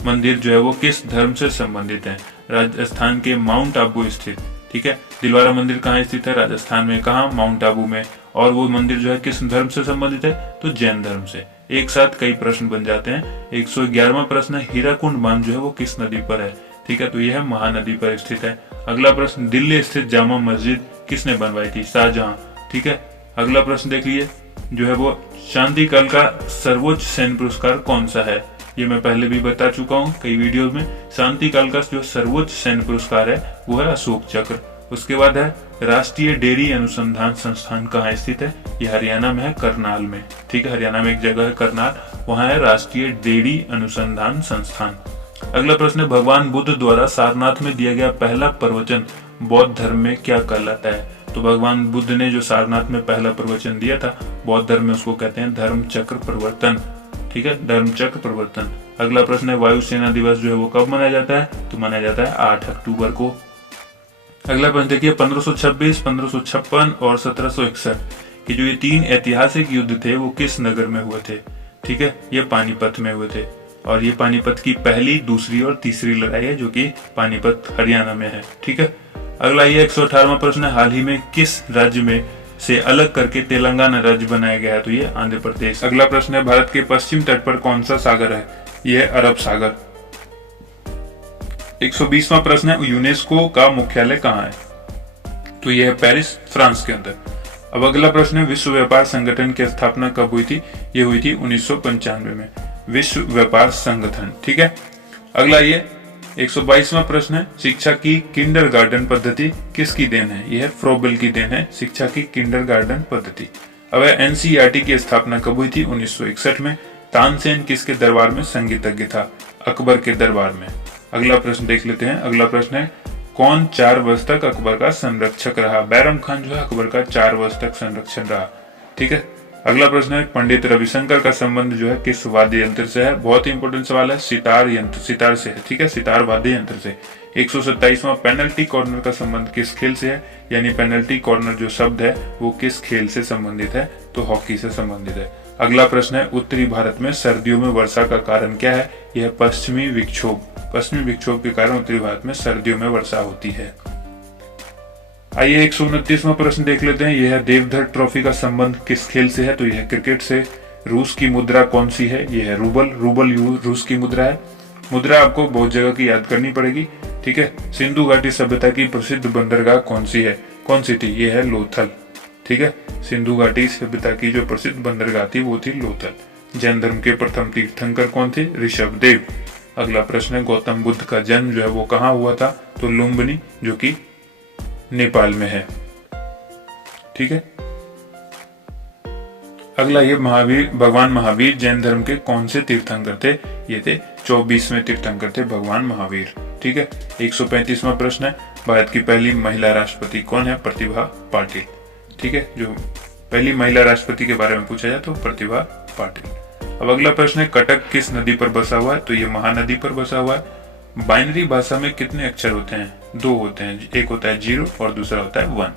मंदिर जो है वो किस धर्म से संबंधित है? राजस्थान के माउंट आबू स्थित, ठीक है, दिलवारा मंदिर कहाँ स्थित है? राजस्थान में। कहाँ? माउंट आबू में। और वो मंदिर जो है किस धर्म से संबंधित है? तो जैन धर्म से। एक साथ कई प्रश्न बन जाते हैं। 111वां प्रश्न है हीराकुंड बांध जो है वो किस नदी पर है? ठीक है, तो यह है महानदी पर स्थित है। अगला प्रश्न दिल्ली स्थित जामा मस्जिद किसने बनवाई थी? शाहजहां। ठीक है, अगला प्रश्न देख लीजिए जो है वो शांति काल का सर्वोच्च सैन्य पुरस्कार कौन सा है? ये मैं पहले भी बता चुका हूँ कई वीडियो में। शांति काल का जो सर्वोच्च सैन्य पुरस्कार है वो है अशोक चक्र। उसके बाद है राष्ट्रीय डेयरी अनुसंधान संस्थान कहाँ स्थित है? ये हरियाणा में है, करनाल में। ठीक है, हरियाणा में एक जगह है करनाल, वहाँ है राष्ट्रीय डेयरी अनुसंधान संस्थान। अगला प्रश्न है भगवान बुद्ध द्वारा सारनाथ में दिया गया पहला प्रवचन बौद्ध धर्म में क्या कहलाता है? तो भगवान बुद्ध ने जो सारनाथ में पहला प्रवचन दिया था बौद्ध धर्म में उसको कहते हैं धर्म चक्र प्रवर्तन। ठीक है, धर्म चक्र प्रवर्तन। अगला प्रश्न है वायुसेना दिवस जो है वो कब मनाया जाता है? तो मनाया जाता है 8 अक्टूबर को। अगला प्रश्न देखिए 1526, 1556 और 1761 कि जो ये 3 ऐतिहासिक युद्ध थे वो किस नगर में हुए थे? ठीक है, ये पानीपत में हुए थे। और ये पानीपत की पहली, दूसरी और तीसरी लड़ाई है जो कि पानीपत हरियाणा में है। ठीक है, अगला ये 118वां प्रश्न है हाल ही में किस राज्य में से अलग करके तेलंगाना राज्य बनाया गया है? तो ये आंध्र प्रदेश। अगला प्रश्न है भारत के पश्चिम तट पर कौन सा सागर है? यह है अरब सागर। 120वां प्रश्न है, यूनेस्को का मुख्यालय कहाँ है? तो यह है पेरिस, फ्रांस के अंदर। अब अगला प्रश्न है, विश्व व्यापार संगठन की स्थापना कब हुई थी? ये हुई थी 1995 में, विश्व व्यापार संगठन। ठीक है, अगला ये 122वां प्रश्न है, शिक्षा की किंडरगार्टन पद्धति किसकी देन है? यह फ्रोबेल की देन है, शिक्षा की किंडरगार्टन पद्धति। अब एनसीईआरटी की स्थापना कब हुई थी? 1961 में। तानसेन किसके दरबार में संगीतज्ञ था? अकबर के दरबार में। अगला प्रश्न देख लेते हैं। अगला प्रश्न है, कौन 4 वर्ष तक अकबर का संरक्षक रहा? बैरम खान जो है अकबर का 4 वर्ष तक संरक्षण रहा। ठीक है, अगला प्रश्न है, पंडित रविशंकर का संबंध जो है किस वाद्य यंत्र से है? बहुत ही इंपॉर्टेंट सवाल है, सितार यंत्र, सितार से है। ठीक है, सितार वाद्य यंत्र से। 127वां, पेनल्टी कॉर्नर का संबंध किस खेल से है? यानी पेनल्टी कॉर्नर जो शब्द है वो किस खेल से संबंधित है? तो हॉकी से संबंधित है। अगला प्रश्न है, उत्तरी भारत में सर्दियों में वर्षा का कारण क्या है? यह पश्चिमी विक्षोभ। पश्चिमी विक्षोभ के कारण उत्तरी भारत में सर्दियों में वर्षा होती है। आइए 129वां प्रश्न देख लेते हैं। यह देवधर ट्रॉफी का संबंध किस खेल से है? तो यह क्रिकेट से। रूस की मुद्रा कौन सी है? यह है रूबल। रूबल रूस की मुद्रा है। मुद्रा आपको बहुत जगह की याद करनी पड़ेगी। ठीक है, सिंधु घाटी सभ्यता की प्रसिद्ध बंदरगाह कौन सी है? कौन सी थी? यह है लोथल। ठीक है, सिंधु घाटी सभ्यता की जो प्रसिद्ध बंदरगाह थी वो थी लोथल। जैन धर्म के प्रथम तीर्थंकर कौन थे? ऋषभदेव। अगला प्रश्न है, गौतम बुद्ध का जन्म जो है वो कहाँ हुआ था? तो लुम्बिनी, जो कि नेपाल में है। ठीक है, अगला ये भगवान महावीर जैन धर्म के कौन से तीर्थंकर थे? ये थे 24वें तीर्थंकर थे भगवान महावीर। ठीक है, 135वां प्रश्न है, भारत की पहली महिला राष्ट्रपति कौन है? प्रतिभा पाटिल। ठीक है, जो पहली महिला राष्ट्रपति के बारे में पूछा जाए तो प्रतिभा पाटिल। अब अगला प्रश्न है, कटक किस नदी पर बसा हुआ है? तो ये महानदी पर बसा हुआ है। बाइनरी भाषा में कितने अक्षर होते हैं? 2 होते हैं, एक होता है 0 और दूसरा होता है 1।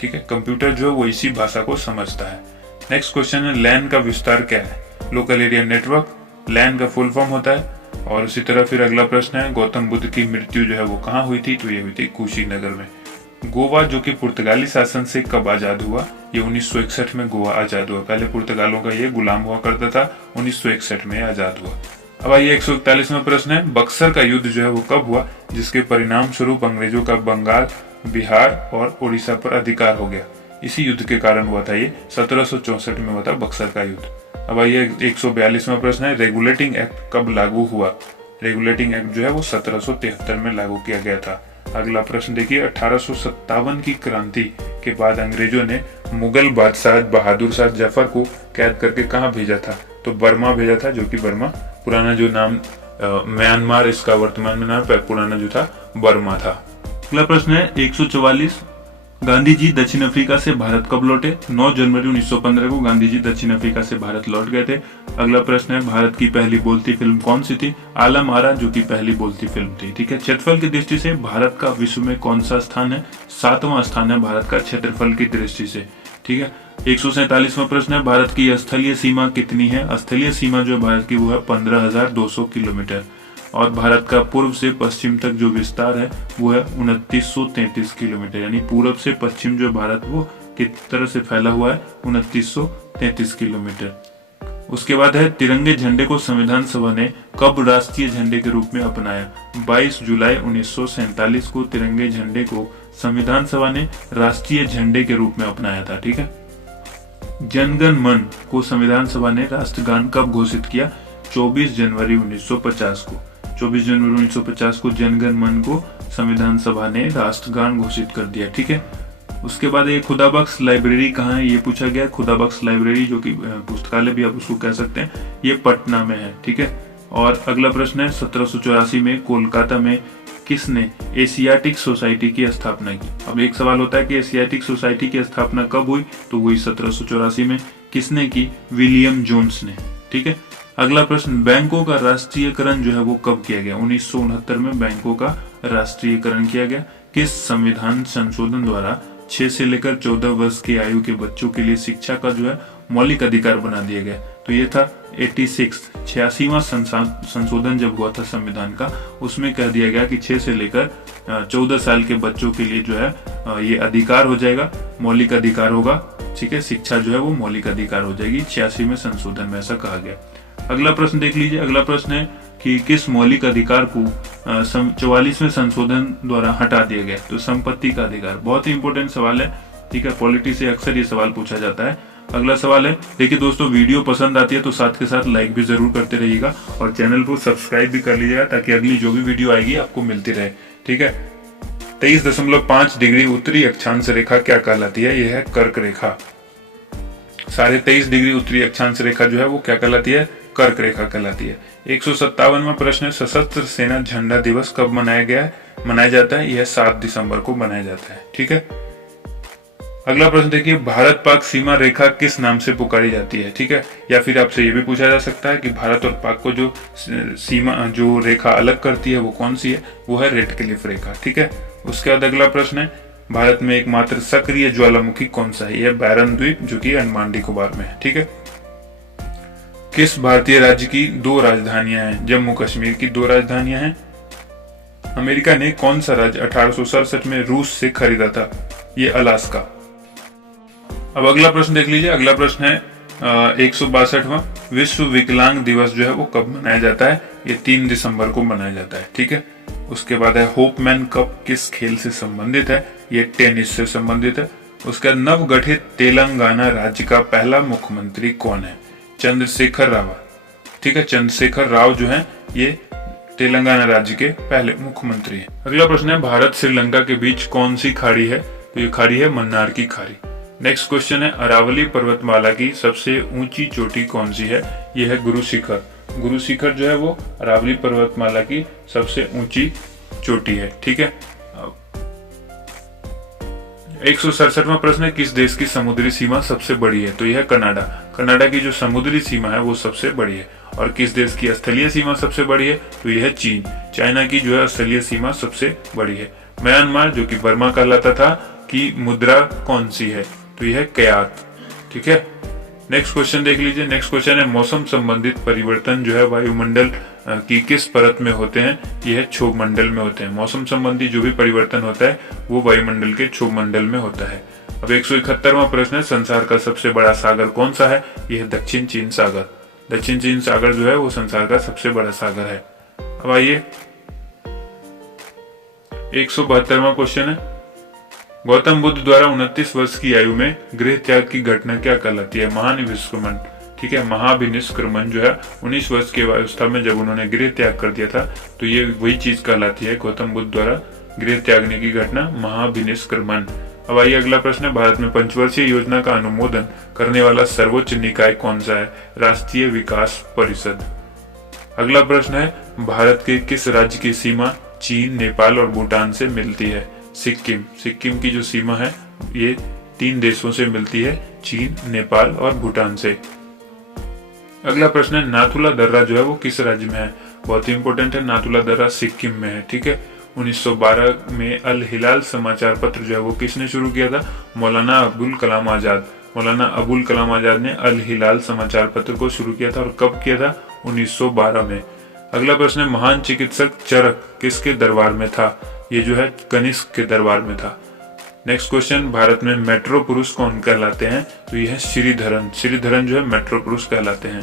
ठीक है, कंप्यूटर जो है वो इसी भाषा को समझता है। नेक्स्ट क्वेश्चन है, लैन का विस्तार क्या है? लोकल एरिया नेटवर्क, लैन का फुल फॉर्म होता है। और उसी तरह फिर अगला प्रश्न है, गौतम बुद्ध की मृत्यु जो है वो कहाँ हुई थी? तो ये हुई थी कुशीनगर में। गोवा जो कि पुर्तगाली शासन से कब आजाद हुआ? ये 1961 में गोवा आजाद हुआ। पहले पुर्तगालों का ये गुलाम हुआ करता था, 1961 में आजाद हुआ। अब आइए 141वां प्रश्न है, बक्सर का युद्ध जो है वो कब हुआ, जिसके परिणाम स्वरूप अंग्रेजों का बंगाल, बिहार और उड़ीसा पर अधिकार हो गया? इसी युद्ध के कारण हुआ था, ये 1764 में हुआ था बक्सर का युद्ध। अब आइए 142वां प्रश्न है, रेगुलेटिंग एक्ट कब लागू हुआ? रेगुलेटिंग एक्ट जो है वो 1773 में लागू किया गया था। अगला प्रश्न देखिए, 1857 की क्रांति के बाद अंग्रेजों ने मुगल बादशाह बहादुर शाह जफर को कैद करके कहाँ भेजा था? तो बर्मा भेजा था, जो कि बर्मा पुराना जो नाम म्यांमार इसका वर्तमान में नाम, पुराना जो था बर्मा था। अगला प्रश्न है 144, गांधी जी दक्षिण अफ्रीका से भारत कब लौटे? 9 जनवरी 1915 को गांधी जी दक्षिण अफ्रीका से भारत लौट गए थे। अगला प्रश्न है, भारत की पहली बोलती फिल्म कौन सी थी? आलम आरा, जो कि पहली बोलती फिल्म थी। ठीक है, क्षेत्रफल की दृष्टि से भारत का विश्व में कौन सा स्थान है? 7वां स्थान है भारत का क्षेत्रफल की दृष्टि से। ठीक है, 147वां प्रश्न है, भारत की स्थलीय सीमा कितनी है? स्थलीय सीमा जो भारत की वो है 15,200 किलोमीटर। और भारत का पूर्व से पश्चिम तक जो विस्तार है वो है 2933 किलोमीटर। यानी पूरब से पश्चिम जो भारत वो किस तरह से फैला हुआ है? 2933 किलोमीटर। उसके बाद है, तिरंगे झंडे को संविधान सभा ने कब राष्ट्रीय झंडे के रूप में अपनाया? 22 जुलाई 1947 को तिरंगे झंडे को संविधान सभा ने राष्ट्रीय झंडे के रूप में अपनाया था। ठीक है, जनगण मन को संविधान सभा ने राष्ट्रगान कब घोषित किया? 24 जनवरी 1950 को। 24 जनवरी 1950 को जनगण मन को संविधान सभा ने राष्ट्रगान घोषित कर दिया। ठीक है, उसके बाद ये खुदाबख्श लाइब्रेरी कहाँ है? ये पूछा गया। खुदाबख्श लाइब्रेरी, जो कि पुस्तकालय भी आप उसको कह सकते हैं, ये पटना में है। ठीक है, और अगला प्रश्न है, 1784 में कोलकाता में किसने एशियाटिक सोसाइटी की स्थापना की? अब एक सवाल होता है कि एशियाटिक सोसाइटी की स्थापना कब हुई? तो वही 1784 में। किसने की? विलियम जोन्स ने। ठीक है, अगला प्रश्न, बैंकों का राष्ट्रीयकरण जो है वो कब किया गया? 1969 में बैंकों का राष्ट्रीयकरण किया गया। किस संविधान संशोधन द्वारा 6 से लेकर 14 वर्ष की आयु के बच्चों के लिए शिक्षा का जो है मौलिक अधिकार बना दिया गया? तो ये था 86वां संशोधन जब हुआ था संविधान का, उसमें कह दिया गया कि 6 से लेकर 14 साल के बच्चों के लिए जो है ये अधिकार हो जाएगा, मौलिक अधिकार होगा। ठीक है, शिक्षा जो है वो मौलिक अधिकार हो जाएगी। 86वें संशोधन में ऐसा कहा गया। अगला प्रश्न देख लीजिए। अगला प्रश्न है, कि किस मौलिक अधिकार को 44वें संशोधन द्वारा हटा दिया गया? तो संपत्ति का अधिकार। बहुत ही इंपॉर्टेंट सवाल है, ठीक है, पॉलिटी से अक्सर ये सवाल पूछा जाता है। अगला सवाल है, देखिए दोस्तों, वीडियो पसंद आती है तो साथ के साथ लाइक भी जरूर करते रहिएगा और चैनल को सब्सक्राइब भी कर लीजिएगा ताकि अगली जो भी वीडियो आएगी आपको मिलती रहे, ठीक है। 23.5 डिग्री उत्तरी अक्षांश रेखा क्या कहलाती है? यह है कर्क रेखा। 23.5 डिग्री उत्तरी अक्षांश रेखा जो है वो क्या कहलाती है? कर्क रेखा कहलाती है। 157वां प्रश्न है, सशस्त्र सेना झंडा दिवस कब मनाया जाता है? यह 7 दिसंबर को मनाया जाता है, ठीक है। अगला प्रश्न देखिए, भारत पाक सीमा रेखा किस नाम से पुकारी जाती है? ठीक है, या फिर आपसे ये भी पूछा जा सकता है कि भारत और पाक को जो सीमा जो रेखा अलग करती है वो कौन सी है? वो है रेड क्लिफ रेखा, ठीक है। उसके बाद अगला प्रश्न है, भारत में एकमात्र सक्रिय ज्वालामुखी कौन सा है? यह बैरन द्वीप जो कि अंडमान निकोबार में है, ठीक है। किस भारतीय राज्य की 2 राजधानियां हैं? जम्मू कश्मीर की 2 राजधानियां हैं। अमेरिका ने कौन सा राज्य 1867 में रूस से खरीदा था? ये अलास्का। अब अगला प्रश्न देख लीजिए। अगला प्रश्न है 162वां, विश्व विकलांग दिवस जो है वो कब मनाया जाता है? ये 3 दिसंबर को मनाया जाता है, ठीक है। उसके बाद है, होपमैन कप किस खेल से संबंधित है? ये टेनिस से संबंधित है। उसका नवगठित तेलंगाना राज्य का पहला मुख्यमंत्री कौन है? चंद्रशेखर राव, ठीक है। चंद्रशेखर राव जो है ये तेलंगाना राज्य के पहले मुख्यमंत्री हैं। अगला प्रश्न है, भारत श्रीलंका के बीच कौन सी खाड़ी है? तो ये खाड़ी है मन्नार की खाड़ी। नेक्स्ट क्वेश्चन है, अरावली पर्वतमाला की सबसे ऊंची चोटी कौन सी है? यह है गुरु शिखर। गुरु शिखर जो है वो अरावली पर्वतमाला की सबसे ऊंची चोटी है, ठीक है। 167वां प्रश्न है, किस देश की समुद्री सीमा सबसे बड़ी है? तो यह है कनाडा। कनाडा की जो समुद्री सीमा है वो सबसे बड़ी है। और किस देश की स्थलीय सीमा सबसे बड़ी है? तो यह है चीन। चाइना की जो है स्थलीय सीमा सबसे बड़ी है। म्यांमार जो कि बर्मा कहलाता था की मुद्रा कौन सी है? तो यह है क्यात, ठीक है। नेक्स्ट क्वेश्चन देख लीजिए। नेक्स्ट क्वेश्चन है, मौसम संबंधित परिवर्तन जो है वायुमंडल की किस परत में होते हैं? यह है क्षोभ मंडल में होते हैं। मौसम संबंधी जो भी परिवर्तन होता है वो वायुमंडल के क्षोभ मंडल में होता है। अब 171वां प्रश्न है, संसार का सबसे बड़ा सागर कौन सा है? यह है दक्षिण चीन सागर। दक्षिण चीन सागर जो है वो संसार का सबसे बड़ा सागर है। अब आइए 172वां क्वेश्चन है, गौतम बुद्ध द्वारा 29 वर्ष की आयु में गृह त्याग की घटना क्या कहलाती है? महानिष्क्रमण, ठीक है। महाभिनिष्क्रमण जो है 19 वर्ष की अवस्था में जब उन्होंने गृह त्याग कर दिया था तो ये वही चीज कहलाती है, गौतम बुद्ध द्वारा गृह त्यागने की घटना महाभिनिष्क्रमण। अब आइए अगला प्रश्न है, भारत में पंचवर्षीय योजना का अनुमोदन करने वाला सर्वोच्च निकाय कौन सा है? राष्ट्रीय विकास परिषद। अगला प्रश्न है, भारत के किस राज्य की सीमा चीन, नेपाल और भूटान से मिलती है? सिक्किम। सिक्किम की जो सीमा है ये 3 देशों से मिलती है, चीन, नेपाल और भूटान से। अगला प्रश्न है, नाथुला दर्रा जो है वो किस राज्य में है? बहुत ही इंपॉर्टेंट है, नाथुला दर्रा सिक्किम में है, ठीक है। 1912 में अल हिलाल समाचार पत्र जो है वो किसने शुरू किया था? मौलाना अबुल कलाम आजाद। मौलाना अबुल कलाम आजाद ने अल हिलाल समाचार पत्र को शुरू किया था और कब किया था? 1912 में। अगला प्रश्न है, महान चिकित्सक चरक किसके दरबार में था? ये जो है कनिष्क के दरबार में था। नेक्स्ट क्वेश्चन, भारत में मेट्रो पुरुष कौन कहलाते हैं? तो यह है श्रीधरन। श्रीधरन जो है मेट्रो पुरुष कहलाते हैं।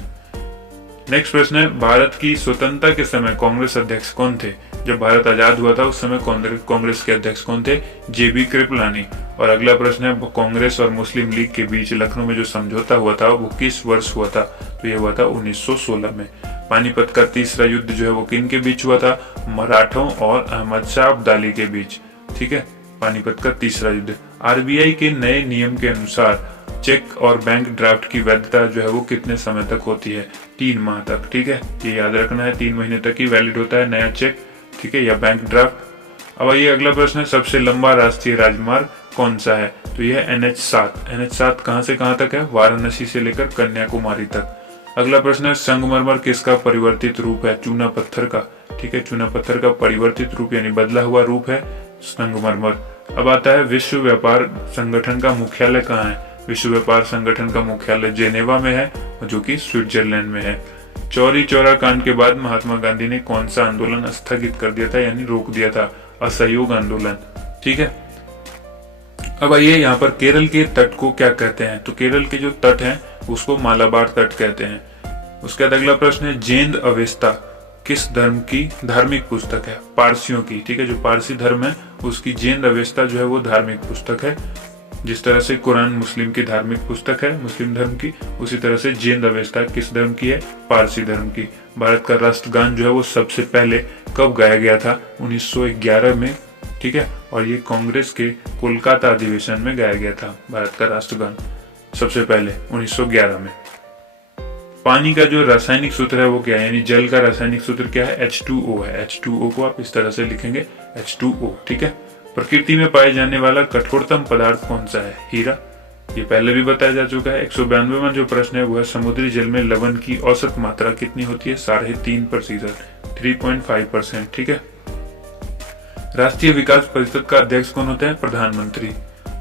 नेक्स्ट प्रश्न है, भारत की स्वतंत्रता के समय कांग्रेस अध्यक्ष कौन थे? जब भारत आजाद हुआ था उस समय कांग्रेस के अध्यक्ष कौन थे? जेबी कृपलानी। और अगला प्रश्न है, कांग्रेस और मुस्लिम लीग के बीच लखनऊ में जो समझौता हुआ था वो किस वर्ष हुआ था? तो यह हुआ था 1916 में। पानीपत का तीसरा युद्ध जो है वो किन के बीच हुआ था? मराठों और अहमद शाह अब्दाली के बीच, ठीक है। पानीपत का तीसरा युद्ध। आरबीआई के नए नियम के अनुसार चेक और बैंक ड्राफ्ट की वैधता जो है वो कितने समय तक होती है? 3 माह तक, ठीक है। ये याद रखना है, 3 महीने तक ही वैलिड होता है नया चेक, ठीक है, या बैंक ड्राफ्ट। अब ये अगला प्रश्न है, सबसे लंबा राष्ट्रीय राजमार्ग कौन सा है? तो यह NH7। NH7 कहां से कहां तक है? वाराणसी से लेकर कन्याकुमारी तक। अगला प्रश्न है, संगमरमर किसका परिवर्तित रूप है? चूना पत्थर का, ठीक है। चूना पत्थर का परिवर्तित रूप यानी बदला हुआ रूप है संगमरमर। अब आता है, विश्व व्यापार संगठन का मुख्यालय कहाँ है? विश्व व्यापार संगठन का मुख्यालय जेनेवा में है, जो कि स्विट्जरलैंड में है। चौरी चौरा कांड के बाद महात्मा गांधी ने कौन सा आंदोलन स्थगित कर दिया था यानी रोक दिया था? असहयोग आंदोलन, ठीक है। अब आइए यहाँ पर केरल के तट को क्या कहते हैं? तो केरल के जो तट हैं उसको मालाबार तट कहते हैं। उसके बाद अगला प्रश्न है, जेंद अवेस्ता किस धर्म की धार्मिक पुस्तक है? पारसियों की, ठीक है। जो पारसी धर्म है उसकी जैन अवेस्ता जो है वो धार्मिक पुस्तक है। जिस तरह से कुरान मुस्लिम की धार्मिक पुस्तक है, मुस्लिम धर्म की, उसी तरह से जैन अवेस्ता किस धर्म की है? पारसी धर्म की। भारत का राष्ट्रगान जो है वो सबसे पहले कब गाया गया था? 1911 में, ठीक है। और ये कांग्रेस के कोलकाता अधिवेशन में गाया गया था भारत का राष्ट्रगान सबसे पहले 1911 में। पानी का जो रासायनिक सूत्र है वो क्या है, यानी जल का रासायनिक सूत्र क्या है? H2O है। H2O को आप इस तरह से लिखेंगे, H2O, ठीक है। प्रकृति में पाए जाने वाला कठोरतम पदार्थ कौन सा है? हीरा। ये पहले भी बताया जा चुका है। 192वां जो प्रश्न है वो है समुद्री जल में लवण की औसत मात्रा कितनी होती है? 3.5%, 3.5%, ठीक है। राष्ट्रीय विकास परिषद का अध्यक्ष कौन होता है? प्रधानमंत्री।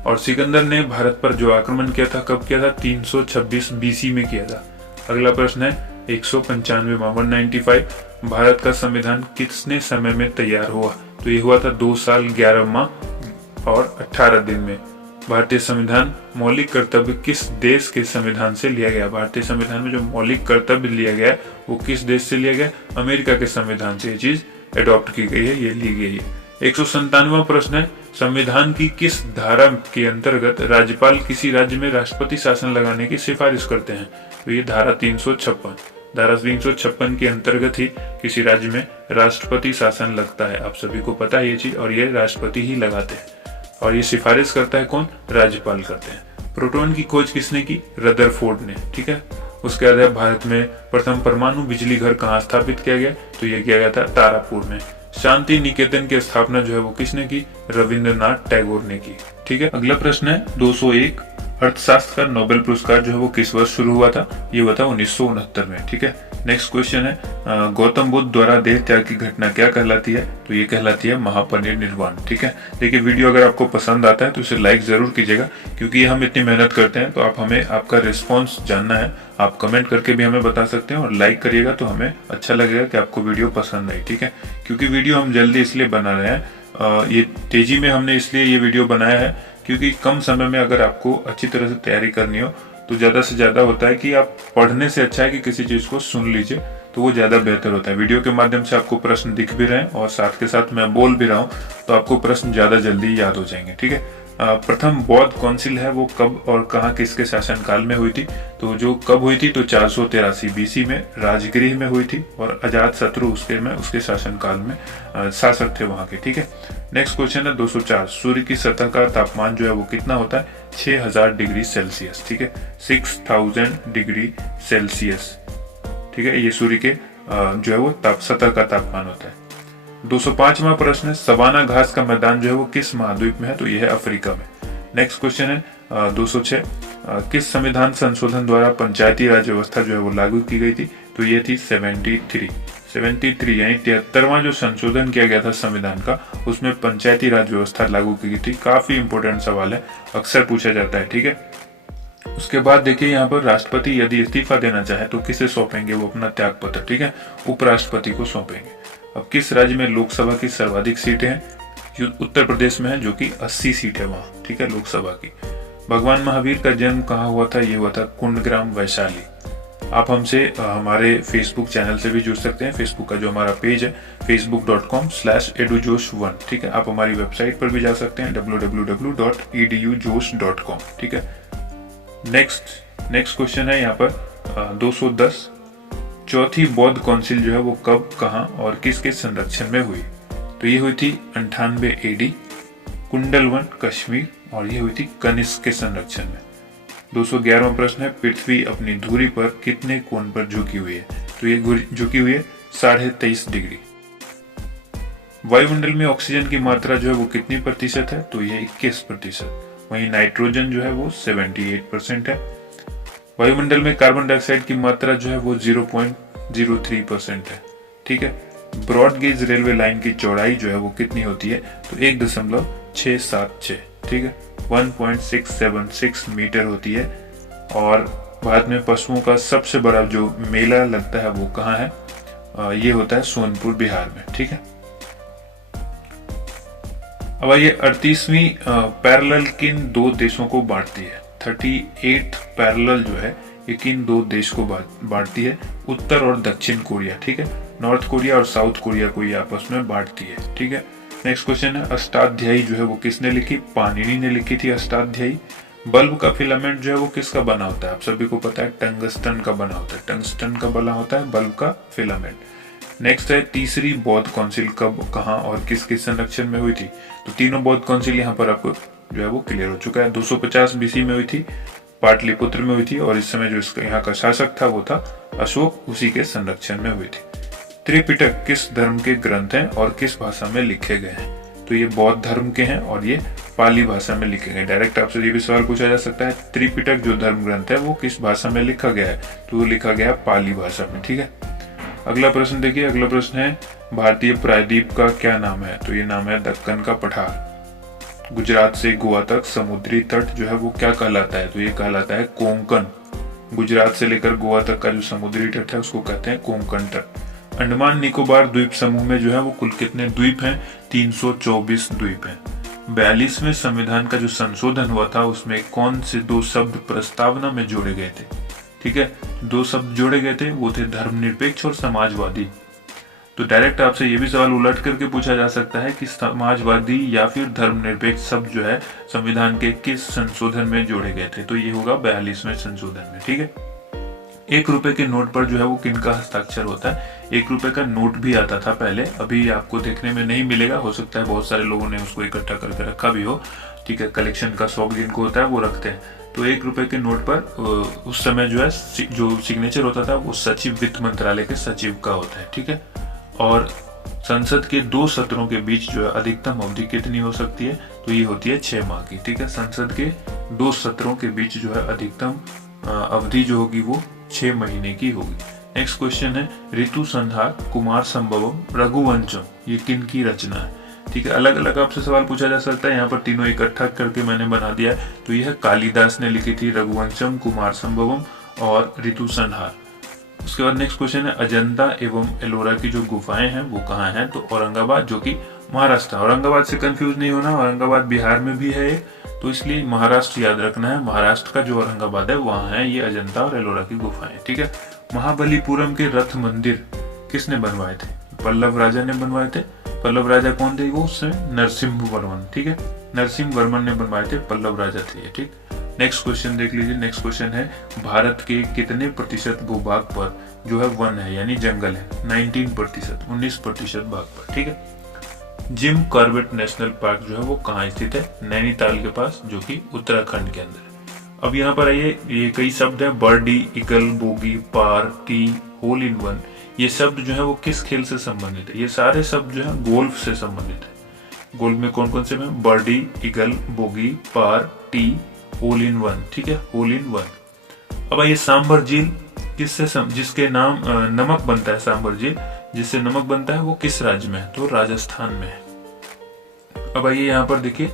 और सिकंदर ने भारत पर जो आक्रमण किया था कब किया था? 326 BC में किया था। अगला प्रश्न है 195वां, 195, भारत का संविधान कितने समय में तैयार हुआ? तो ये हुआ था 2 साल 11 माह और 18 दिन में। भारतीय संविधान मौलिक कर्तव्य किस देश के संविधान से लिया गया? भारतीय संविधान में जो मौलिक कर्तव्य लिया गया वो किस देश से लिया गया? अमेरिका के संविधान से ये चीज एडॉप्ट की गई है, ये ली गई है। 197वां प्रश्न है संविधान की किस धारा के अंतर्गत राज्यपाल किसी राज्य में राष्ट्रपति शासन लगाने की सिफारिश करते हैं? तो ये धारा 356, धारा 356 के अंतर्गत ही किसी राज्य में राष्ट्रपति शासन लगता है। आप सभी को पता है ये चीज, और ये राष्ट्रपति ही लगाते हैं। और ये सिफारिश करता है कौन? राज्यपाल करते हैं। प्रोटॉन की खोज किसने की? रदरफोर्ड ने, ठीक है। उसके बाद है भारत में प्रथम परमाणु बिजली घर कहाँ स्थापित किया गया? तो ये किया गया था तारापुर में। शांति निकेतन की स्थापना जो है वो किसने की? रविंद्रनाथ टैगोर ने की, ठीक है। अगला प्रश्न है 201, अर्थशास्त्र का नोबेल पुरस्कार जो है वो किस वर्ष शुरू हुआ था? ये हुआ था 1969 में, ठीक है। नेक्स्ट क्वेश्चन है गौतम बुद्ध द्वारा देह त्याग की घटना क्या कहलाती है? तो ये कहलाती है महापरिनिर्वाण, ठीक है। देखिए वीडियो अगर आपको पसंद आता है तो इसे लाइक जरूर कीजिएगा, क्योंकि हम इतनी मेहनत करते हैं तो आप हमें आपका रिस्पॉन्स जानना है। आप कमेंट करके भी हमें बता सकते हैं और लाइक करिएगा तो हमें अच्छा लगेगा कि आपको वीडियो पसंद आई, ठीक है। क्योंकि वीडियो हम जल्दी इसलिए बना रहे हैं, ये तेजी में हमने इसलिए ये वीडियो बनाया है क्योंकि कम समय में अगर आपको अच्छी तरह से तैयारी करनी हो तो ज्यादा से ज्यादा होता है कि आप पढ़ने से अच्छा है कि किसी चीज को सुन लीजिए, तो वो ज्यादा बेहतर होता है। वीडियो के माध्यम से आपको प्रश्न दिख भी रहे हैं और साथ के साथ मैं बोल भी रहा हूँ तो आपको प्रश्न ज्यादा जल्दी याद हो जाएंगे, ठीक है। प्रथम बौद्ध काउंसिल है वो कब और कहाँ किसके शासनकाल में हुई थी? तो जो कब हुई थी तो 483 BC में राजगृह में हुई थी, और अजात शत्रु उसके शासनकाल में शासक थे वहां के, ठीक है। नेक्स्ट क्वेश्चन है 204, सूर्य की सतह का तापमान जो है वो कितना होता है? 6000 डिग्री सेल्सियस, ठीक है। 6000 डिग्री सेल्सियस, ठीक है। ये सूर्य के जो है वो सतह का तापमान होता है। 205वां प्रश्न है सवाना घास का मैदान जो है वो किस महाद्वीप में है? तो यह है अफ्रीका में। नेक्स्ट क्वेश्चन है 206, किस संविधान संशोधन द्वारा पंचायती राज व्यवस्था जो है वो लागू की गई थी? तो ये थी 73 यानी 73वां जो संशोधन किया गया था संविधान का, उसमें पंचायती राज व्यवस्था लागू की गई थी। काफी इंपोर्टेंट सवाल है, अक्सर पूछा जाता है, ठीक है। उसके बाद देखिए यहाँ पर राष्ट्रपति यदि इस्तीफा देना चाहे तो किसे सौंपेंगे? वो अपना त्याग पत्र, ठीक है, उपराष्ट्रपति को सौंपेंगे। अब किस राज्य में लोकसभा की सर्वाधिक सीटें हैं? उत्तर प्रदेश में है, जो कि 80 सीट है वहां, ठीक है, लोकसभा की। भगवान महावीर का जन्म कहाँ हुआ था? ये हुआ था कुंडग्राम, वैशाली। आप हमसे हमारे फेसबुक चैनल से भी जुड़ सकते हैं। फेसबुक का जो हमारा पेज है facebook.com/edujosh1, ठीक है। आप हमारी वेबसाइट पर भी जा सकते हैं www.edujosh.com, ठीक है। नेक्स्ट क्वेश्चन है यहाँ पर 210, चौथी बौद्ध काउंसिल जो है वो कब, कहाँ और किसके संरक्षण में हुई? तो ये हुई थी 98 AD, कुंडलवन, कश्मीर, और ये हुई थी कनिष्क के संरक्षण में। 211वां प्रश्न है पृथ्वी अपनी धुरी पर कितने कोण पर झुकी हुई है? तो ये झुकी हुई है 23.5 डिग्री। वायुमंडल में ऑक्सीजन की मात्रा जो है वो कितनी प्रतिशत है? तो ये 21%। वहीं नाइट्रोजन जो है वो 78% है। वायुमंडल में कार्बन डाइऑक्साइड की मात्रा जो है वो 0.03% है, ठीक है। ब्रॉड गेज रेलवे लाइन की चौड़ाई जो है वो कितनी होती है? तो 1.676, ठीक है, 1.676 मीटर होती है। और भारत में पशुओं का सबसे बड़ा जो मेला लगता है वो कहाँ है? ये होता है सोनपुर, बिहार में, ठीक है। अब ये 38वीं पैरेलल किन दो देशों को बांटती है? 38 पैरेलल जो है ये किन दो देश को बांटती है? उत्तर और दक्षिण कोरिया, ठीक है। नॉर्थ कोरिया और साउथ कोरिया को ये आपस में बांटती है। ठीक है, नेक्स्ट क्वेश्चन है अष्टाध्यायी जो है वो किसने लिखी? पाणिनि ने लिखी थी अष्टाध्यायी। बल्ब का फिलामेंट जो है वो किसका बना होता है? आप सभी को पता है टंगस्टन का बना होता है। टंगस्टन का बना होता है बल्ब का फिलामेंट। नेक्स्ट है तीसरी बौद्ध काउंसिल कब, कहाँ और किसके संरक्षण में हुई थी? तो तीनों बौद्ध काउंसिल यहाँ पर आपको जो है वो क्लियर हो चुका है। 250 बीसी में हुई थी, पाटलिपुत्र में हुई थी, और इस समय जो इसका यहाँ का शासक था वो था अशोक, उसी के संरक्षण में हुई थी। त्रिपिटक किस धर्म के ग्रंथ हैं और किस भाषा में लिखे गए हैं? तो ये बौद्ध धर्म के हैं और ये पाली भाषा में लिखे गए। डायरेक्ट आपसे ये भी सवाल पूछा जा सकता है, त्रिपिटक जो धर्म ग्रंथ है वो किस भाषा में लिखा गया है? तो वो लिखा गया पाली भाषा में। ठीक है, अगला प्रश्न देखिए। अगला प्रश्न है भारतीय प्रायद्वीप का क्या नाम है? तो ये नाम है दक्कन का पठार। गुजरात से गोवा तक समुद्री तट जो है वो क्या कहलाता है? तो ये कहलाता है कोंकण। गुजरात से लेकर गोवा तक का जो समुद्री तट है उसको कहते हैं कोंकण तट। अंडमान निकोबार द्वीप समूह में जो है वो कुल कितने द्वीप हैं? 324 द्वीप हैं। 42वें संविधान का जो संशोधन हुआ था उसमें कौन से दो शब्द प्रस्तावना में जोड़े गए थे? ठीक है, दो शब्द जोड़े गए थे, वो थे धर्मनिरपेक्ष और समाजवादी। तो डायरेक्ट आपसे ये भी सवाल उलट करके पूछा जा सकता है कि समाजवादी या फिर धर्मनिरपेक्ष शब्द जो है संविधान के किस संशोधन में जोड़े गए थे? तो ये होगा 42वें संशोधन में। ठीक है, 1 रुपए के नोट पर जो है वो किनका हस्ताक्षर होता है? 1 रुपए का नोट भी आता था पहले, अभी आपको देखने में नहीं मिलेगा, हो सकता है बहुत सारे लोगों ने उसको इकट्ठा करके रखा भी हो। ठीक है, कलेक्शन का शौक जिनको होता है वो रखते हैं। तो 1 रुपए के नोट पर उस समय जो है जो सिग्नेचर होता था वो सचिव, वित्त मंत्रालय के सचिव का होता है। ठीक है, और संसद के 2 सत्रों के बीच जो है अधिकतम अवधि कितनी हो सकती है? तो ये होती है 6 माह की। ठीक है, संसद के 2 सत्रों के बीच जो है अधिकतम अवधि जो होगी वो 6 महीने की होगी। नेक्स्ट क्वेश्चन है ऋतु संहार, कुमार संभवम, रघुवंशम, ये किन की रचना है? ठीक है, अलग अलग आपसे सवाल पूछा जा सकता है, यहाँ पर तीनों इकट्ठा करके मैंने बना दिया है। तो यह कालिदास ने लिखी थी, रघुवंशम, कुमार संभवम और ऋतु संहार। उसके बाद नेक्स्ट क्वेश्चन है अजंता एवं एलोरा की जो गुफाएं हैं वो कहाँ हैं? तो औरंगाबाद, जो कि महाराष्ट्र। औरंगाबाद से कंफ्यूज नहीं होना, औरंगाबाद बिहार में भी है, तो इसलिए महाराष्ट्र याद रखना है। महाराष्ट्र का जो औरंगाबाद है वहां है ये अजंता और एलोरा की गुफाएं। ठीक है, महाबलीपुरम के रथ मंदिर किसने बनवाए थे? पल्लव राजा ने बनवाए थे। पल्लव राजा कौन थे? वो उससे नरसिंह वर्मन। ठीक है, नरसिंह वर्मन ने बनवाए थे, पल्लव राजा थे ये। ठीक, नेक्स्ट क्वेश्चन देख लीजिए। नेक्स्ट क्वेश्चन है भारत के कितने प्रतिशत भूभाग पर जो है वन है यानी जंगल है? 19%, 19% भाग पर। ठीक है, जिम कॉर्बेट नेशनल पार्क जो है वो कहाँ स्थित है? नैनीताल के पास, जो कि उत्तराखंड के अंदर है। अब यहाँ पर आइए, ये कई शब्द है, birdie, eagle, bogey, par, tee, hole in one, ये शब्द जो है वो किस खेल से संबंधित है? ये सारे शब्द जो है गोल्फ से संबंधित है। गोल्फ में कौन कौन से में? Birdie, eagle, bogey, par, tee, hole in one. ठीक है, होल इन वन। अब आइए सांभर झील किससे जिसके नाम नमक बनता है, सांभर झील जिससे नमक बनता है वो किस राज्य में है? तो राजस्थान में है। अब आइए यहाँ पर देखिए,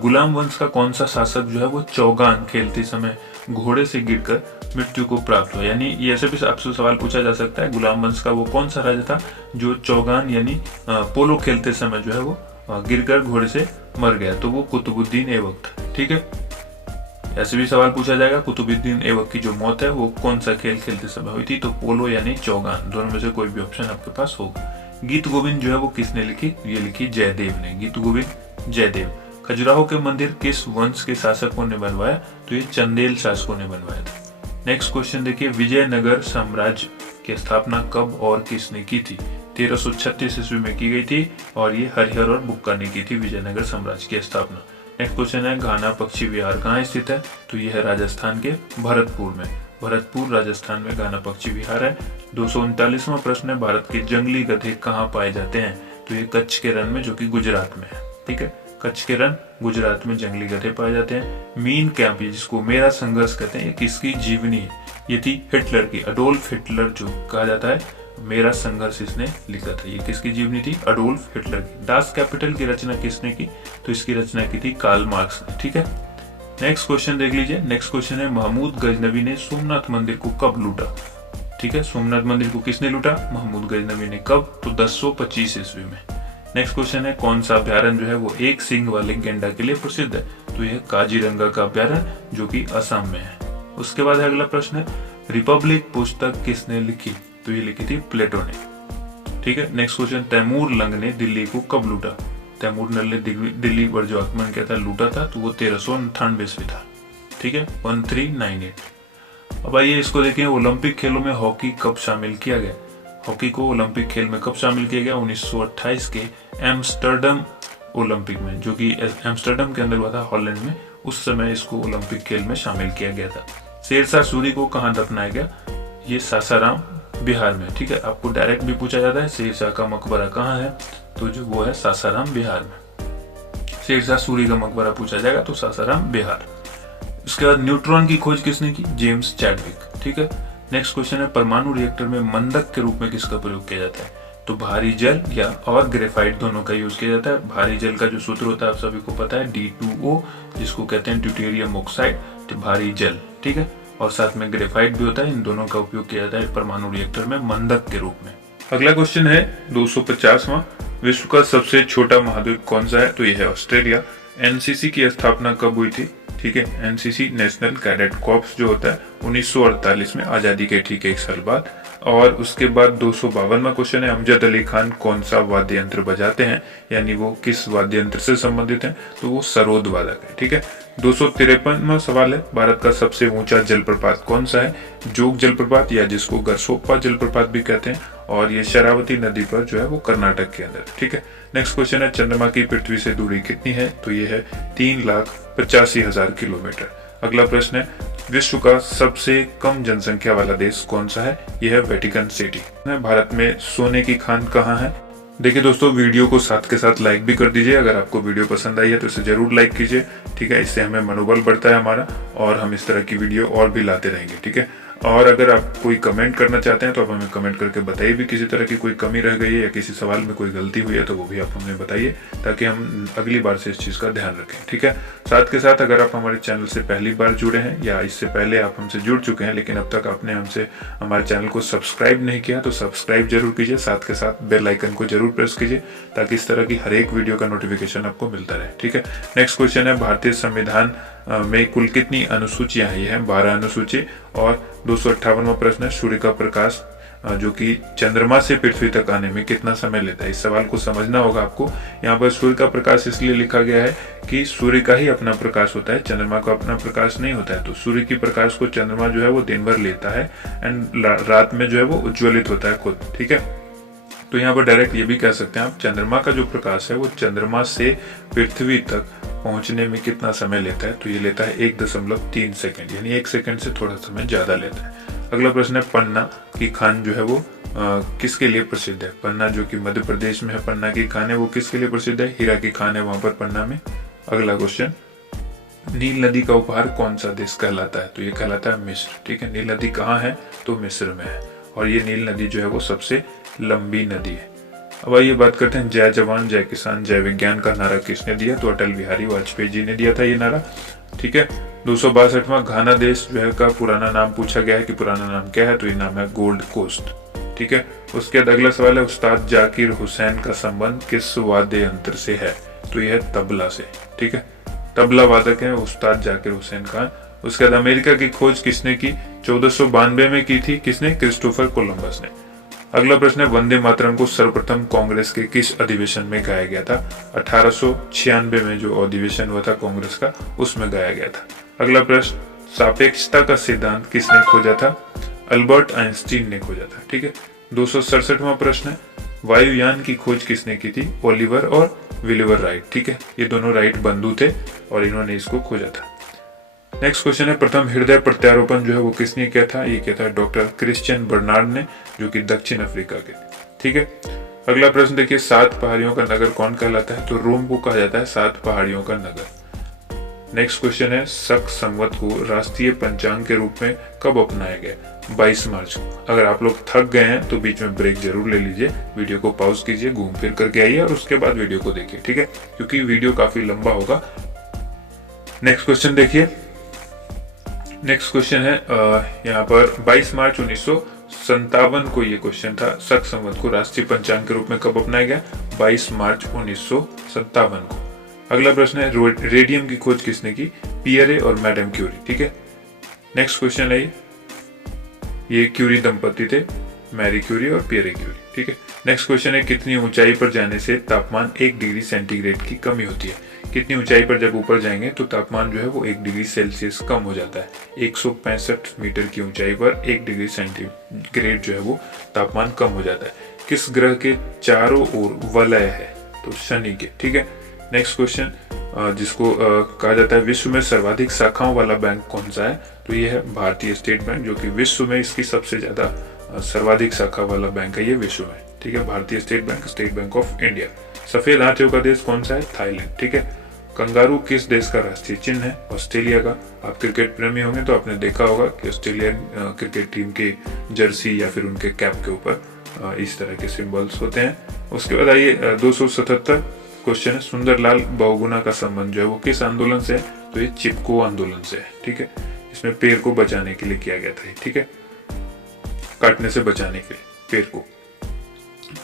गुलाम वंश का कौन सा शासक जो है वो चौगान खेलते समय घोड़े से गिरकर मृत्यु को प्राप्त हुआ? यानी ये ऐसे भी आपसे सवाल पूछा जा सकता है, गुलाम वंश का वो कौन सा राजा था जो चौगान यानी पोलो खेलते समय जो है वो गिरकर घोड़े से मर गया? तो वो कुतुबुद्दीन ऐबक था। ठीक है, ऐसे भी सवाल पूछा जाएगा, कुतुबुद्दीन ऐबक की जो मौत है वो कौन सा खेल खेलते समय हुई थी? तो पोलो यानी चौगान, दोनों में से कोई भी ऑप्शन आपके पास होगा। गीत गोविंद जो है वो किसने लिखी? ये लिखी जयदेव ने, गीत गोविंद जयदेव। खजुराहो के मंदिर किस वंश के शासकों ने बनवाया? तो ये चंदेल शासकों ने बनवाया था। नेक्स्ट क्वेश्चन देखिए, विजयनगर साम्राज्य की स्थापना कब और किसने की थी? 1336 ईस्वी में की गई थी और ये हरिहर और बुक्का ने की थी विजयनगर साम्राज्य की स्थापना। नेक्स्ट क्वेश्चन है घाना पक्षी विहार कहाँ स्थित है? तो यह है राजस्थान के भरतपुर में, भरतपुर राजस्थान में घाना पक्षी विहार है। 239वां प्रश्न है भारत के जंगली गधे कहाँ पाए जाते हैं? तो ये कच्छ के रण में, जो कि गुजरात में है। ठीक है, कच्छ के रण गुजरात में जंगली गधे पाए जाते हैं। मीन कैंप, जिसको मेरा संघर्ष कहते हैं, ये किसकी जीवनी है? ये थी हिटलर की, अडोल्फ हिटलर जो कहा जाता है, मेरा संघर्ष इसने लिखा था। ये किसकी जीवनी थी? अडोल्फ हिटलर की। दास कैपिटल की रचना किसने की? तो इसकी रचना की थी कार्ल मार्क्स ने। ठीक है, नेक्स्ट क्वेश्चन देख लीजिए। नेक्स्ट क्वेश्चन है महमूद गजनवी ने सोमनाथ मंदिर को कब लूटा? ठीक है, सोमनाथ मंदिर को किसने लूटा? महमूद गजनवी ने। कब? तो 1025 ईस्वी में। नेक्स्ट क्वेश्चन है कौन सा अभ्यारण्य जो है वो एक सींग वाले गेंडा के लिए प्रसिद्ध है? तो यह काजीरंगा का अभ्यारण्य, जो कि असम में है। उसके बाद अगला प्रश्न है रिपब्लिक पुस्तक किसने लिखी? तो ये लिखी थी प्लेटो ने। ठीक है। नेक्स्ट क्वेश्चन, तैमूर लंग ने दिल्ली को कब लूटा? तैमूर लंग ने दिल्ली पर जो आक्रमण किया था, लूटा था, तो वो 1398 ईस्वी था। ठीक है, 1398। अब आइए इसको देखें, ओलंपिक खेलों में हॉकी कब शामिल किया गया? हॉकी को ओलंपिक खेल में कब शामिल किया गया? 1928 के एम्स्टर्डम ओलंपिक में, जो कि एम्स्टर्डम के अंदर हुआ था, हॉलैंड में। उस समय इसको ओलंपिक खेल में शामिल किया गया था। शेरशाह सूरी को कहाँ दफनाया गया? ये सासाराम, बिहार में। ठीक है, आपको डायरेक्ट भी पूछा जाता है शेरशाह का मकबरा कहाँ है, तो जो वो है सासाराम, बिहार में। शेरशाह सूरी का मकबरा पूछा जाएगा तो सासाराम, बिहार। उसके बाद न्यूट्रॉन की खोज किसने की? James Chadwick. ठीक है। नेक्स्ट क्वेश्चन है, परमाणु रिएक्टर में मंदक के रूप में किसका प्रयोग किया जाता है? तो भारी जल या और ग्रेफाइट, दोनों का यूज किया जाता है। भारी जल का जो सूत्र होता है आप सभी को पता है, D2O, जिसको कहते हैं ड्यूटेरियम ऑक्साइड, तो भारी जल। ठीक है, और साथ में ग्रेफाइट भी होता है। इन दोनों का उपयोग किया जाता है परमाणु रिएक्टर में मंदक के रूप में। अगला क्वेश्चन है 250वां, विश्व का सबसे छोटा महाद्वीप कौन सा है? तो यह है ऑस्ट्रेलिया। एनसीसी की स्थापना कब हुई थी? ठीक है, एनसीसी नेशनल कैडेट कॉर्प्स जो होता है 1948 में, आजादी के ठीक 1 साल बाद। और उसके बाद 252वां क्वेश्चन है, अमजद अली खान कौन सा वाद्य यंत्र बजाते हैं, यानी वो किस वाद्य यंत्र से संबंधित हैं? तो वो सरोद वादक है। ठीक है। 253वां सवाल है, भारत का सबसे ऊंचा जलप्रपात कौन सा है? जोग जलप्रपात, या जिसको गरसोप्पा जलप्रपात भी कहते हैं, और ये शरावती नदी पर जो है वो कर्नाटक के अंदर। ठीक है। नेक्स्ट क्वेश्चन है, चंद्रमा की पृथ्वी से दूरी कितनी है? तो ये है 3,85,000 किलोमीटर। अगला प्रश्न है, विश्व का सबसे कम जनसंख्या वाला देश कौन सा है? यह है वेटिकन सिटी। भारत में सोने की खान कहाँ है? देखिए दोस्तों, वीडियो को साथ के साथ लाइक भी कर दीजिए। अगर आपको वीडियो पसंद आई है तो इसे जरूर लाइक कीजिए। ठीक है, इससे हमें मनोबल बढ़ता है हमारा, और हम इस तरह की वीडियो और भी लाते रहेंगे। ठीक है। और अगर आप कोई कमेंट करना चाहते हैं तो आप हमें कमेंट करके बताइए भी, किसी तरह की कोई कमी रह गई है या किसी सवाल में कोई गलती हुई है तो वो भी आप हमें बताइए, ताकि हम अगली बार से इस चीज़ का ध्यान रखें। ठीक है। साथ के साथ अगर आप हमारे चैनल से पहली बार जुड़े हैं, या इससे पहले आप हमसे जुड़ चुके हैं लेकिन अब तक आपने हमसे हमारे चैनल को सब्सक्राइब नहीं किया, तो सब्सक्राइब जरूर कीजिए। साथ के साथ बेल आइकन को जरूर प्रेस कीजिए, ताकि इस तरह की हर एक वीडियो का नोटिफिकेशन आपको मिलता रहे। ठीक है। नेक्स्ट क्वेश्चन है, भारतीय संविधान में कुल कितनी अनुसूचियां हैं? ये है 12 अनुसूची। और 258वां प्रश्न है, सूर्य का प्रकाश जो कि चंद्रमा से पृथ्वी तक आने में कितना समय लेता है? इस सवाल को समझना होगा आपको। यहाँ पर सूर्य का प्रकाश इसलिए लिखा गया है कि सूर्य का ही अपना प्रकाश होता है, चंद्रमा का अपना प्रकाश नहीं होता है। तो सूर्य की प्रकाश को चंद्रमा जो है वो दिन भर लेता है, एंड रात में जो है वो उज्ज्वलित होता है खुद। ठीक है। तो यहाँ पर डायरेक्ट ये भी कह सकते हैं आप, चंद्रमा का जो प्रकाश है वो चंद्रमा से पृथ्वी तक पहुंचने में कितना समय लेता है? तो ये लेता है 1.3 सेकंड, यानी 1 सेकंड से थोड़ा समय ज्यादा लेता है। अगला प्रश्न है, पन्ना की खान जो है वो किसके लिए प्रसिद्ध है? पन्ना जो कि मध्य प्रदेश में है, पन्ना की खान है वो किसके लिए प्रसिद्ध है? हीरा की खान है वहां पर पन्ना में। अगला क्वेश्चन, नील नदी का उपहार कौन सा देश कहलाता है? तो ये कहलाता है मिस्र। ठीक है। नील नदी कहाँ है? तो मिस्र में है, और ये नील नदी जो है वो सबसे लंबी नदी है। अब आइए बात करते हैं, जय जवान जय किसान जय विज्ञान का नारा किसने दिया? तो अटल बिहारी वाजपेयी जी ने दिया था ये नारा। ठीक है। 262वां, घाना देश जो है का पुराना नाम पूछा गया है कि पुराना नाम क्या है? तो ये नाम है गोल्ड कोस्ट। ठीक है। उसके बाद अगला सवाल है, उस्ताद जाकिर हुसैन का संबंध किस वाद्य यंत्र से है? तो यह है तबला से। ठीक है। तबला वादक है उस्ताद जाकिर हुसैन खान। उसके बाद अमेरिका की खोज किसने की? 1492 में की थी। किसने? क्रिस्टोफर कोलंबस ने। अगला प्रश्न है, वंदे मातरम को सर्वप्रथम कांग्रेस के किस अधिवेशन में गाया गया था? 1896 में जो अधिवेशन हुआ था कांग्रेस का, उसमें गाया गया था। अगला प्रश्न, सापेक्षता का सिद्धांत किसने खोजा था? अल्बर्ट आइंस्टीन ने खोजा था। ठीक है। 267वां प्रश्न है, वायुयान की खोज किसने की थी? ओलिवर और विलिवर राइट। ठीक है। ये दोनों राइट बंधु थे और इन्होंने इसको खोजा था। नेक्स्ट क्वेश्चन है, प्रथम हृदय प्रत्यारोपण जो है वो किसने किया था? ये किया था डॉक्टर क्रिश्चियन बर्नार्ड ने, जो कि दक्षिण अफ्रीका के। ठीक है। अगला प्रश्न देखिए, 7 पहाड़ियों का नगर कौन कहलाता है? तो रोम को कहा जाता है 7 पहाड़ियों का नगर। नेक्स्ट क्वेश्चन है, शक संवत को राष्ट्रीय पंचांग के रूप में कब अपनाया गया? 22 मार्च को। अगर आप लोग थक गए हैं तो बीच में ब्रेक जरूर ले लीजिए, वीडियो को पॉज कीजिए, घूम फिर करके आइए और उसके बाद वीडियो को देखिए। ठीक है, क्योंकि वीडियो काफी लंबा होगा। नेक्स्ट क्वेश्चन देखिए, नेक्स्ट क्वेश्चन है यहाँ पर 22 मार्च 1957 को ये क्वेश्चन था, शक संवत को राष्ट्रीय पंचांग के रूप में कब अपनाया गया? 22 मार्च 1957 को। अगला प्रश्न है, रेडियम की खोज किसने की? पियरे और मैडम क्यूरी। ठीक है। नेक्स्ट क्वेश्चन है, ये क्यूरी दंपति थे, मैरी क्यूरी और पियरे क्यूरी। ठीक है। नेक्स्ट क्वेश्चन है, कितनी ऊंचाई पर जाने से तापमान 1 डिग्री सेंटीग्रेड की कमी होती है? कितनी ऊंचाई पर जब ऊपर जाएंगे तो तापमान जो है वो 1 डिग्री सेल्सियस कम हो जाता है। 165 मीटर की ऊंचाई पर 1 डिग्री सेंटीग्रेड जो है वो तापमान कम हो जाता है। किस ग्रह के चारों ओर वलय है? तो शनि के। ठीक है। नेक्स्ट क्वेश्चन, जिसको कहा जाता है विश्व में सर्वाधिक शाखाओं वाला बैंक कौन सा है? तो ये है भारतीय स्टेट बैंक, जो कि विश्व में इसकी सबसे ज्यादा सर्वाधिक शाखा वाला बैंक है ये विश्व में। ठीक है। भारतीय स्टेट बैंक ऑफ इंडिया। सफेद हाथियों का देश कौन सा है? थाईलैंड। ठीक है। कंगारू किस देश का राष्ट्रीय चिन्ह है? ऑस्ट्रेलिया का। आप क्रिकेट प्रेमी होंगे तो आपने देखा होगा कि ऑस्ट्रेलियन क्रिकेट टीम के जर्सी या फिर उनके कैप के ऊपर इस तरह के सिंबल्स होते हैं। उसके बाद आइए 277 क्वेश्चन है, सुंदरलाल बहुगुणा का संबंध जो है वो किस आंदोलन से है? तो ये चिपको आंदोलन से है। ठीक है। इसमें पेड़ को बचाने के लिए किया गया था। ठीक है। काटने से बचाने के लिए पेड़ को।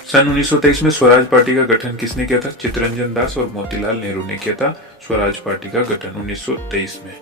सन 1923 में स्वराज पार्टी का गठन किसने किया था? चित्तरंजन दास और मोतीलाल नेहरू ने किया था स्वराज पार्टी का गठन 1923 में।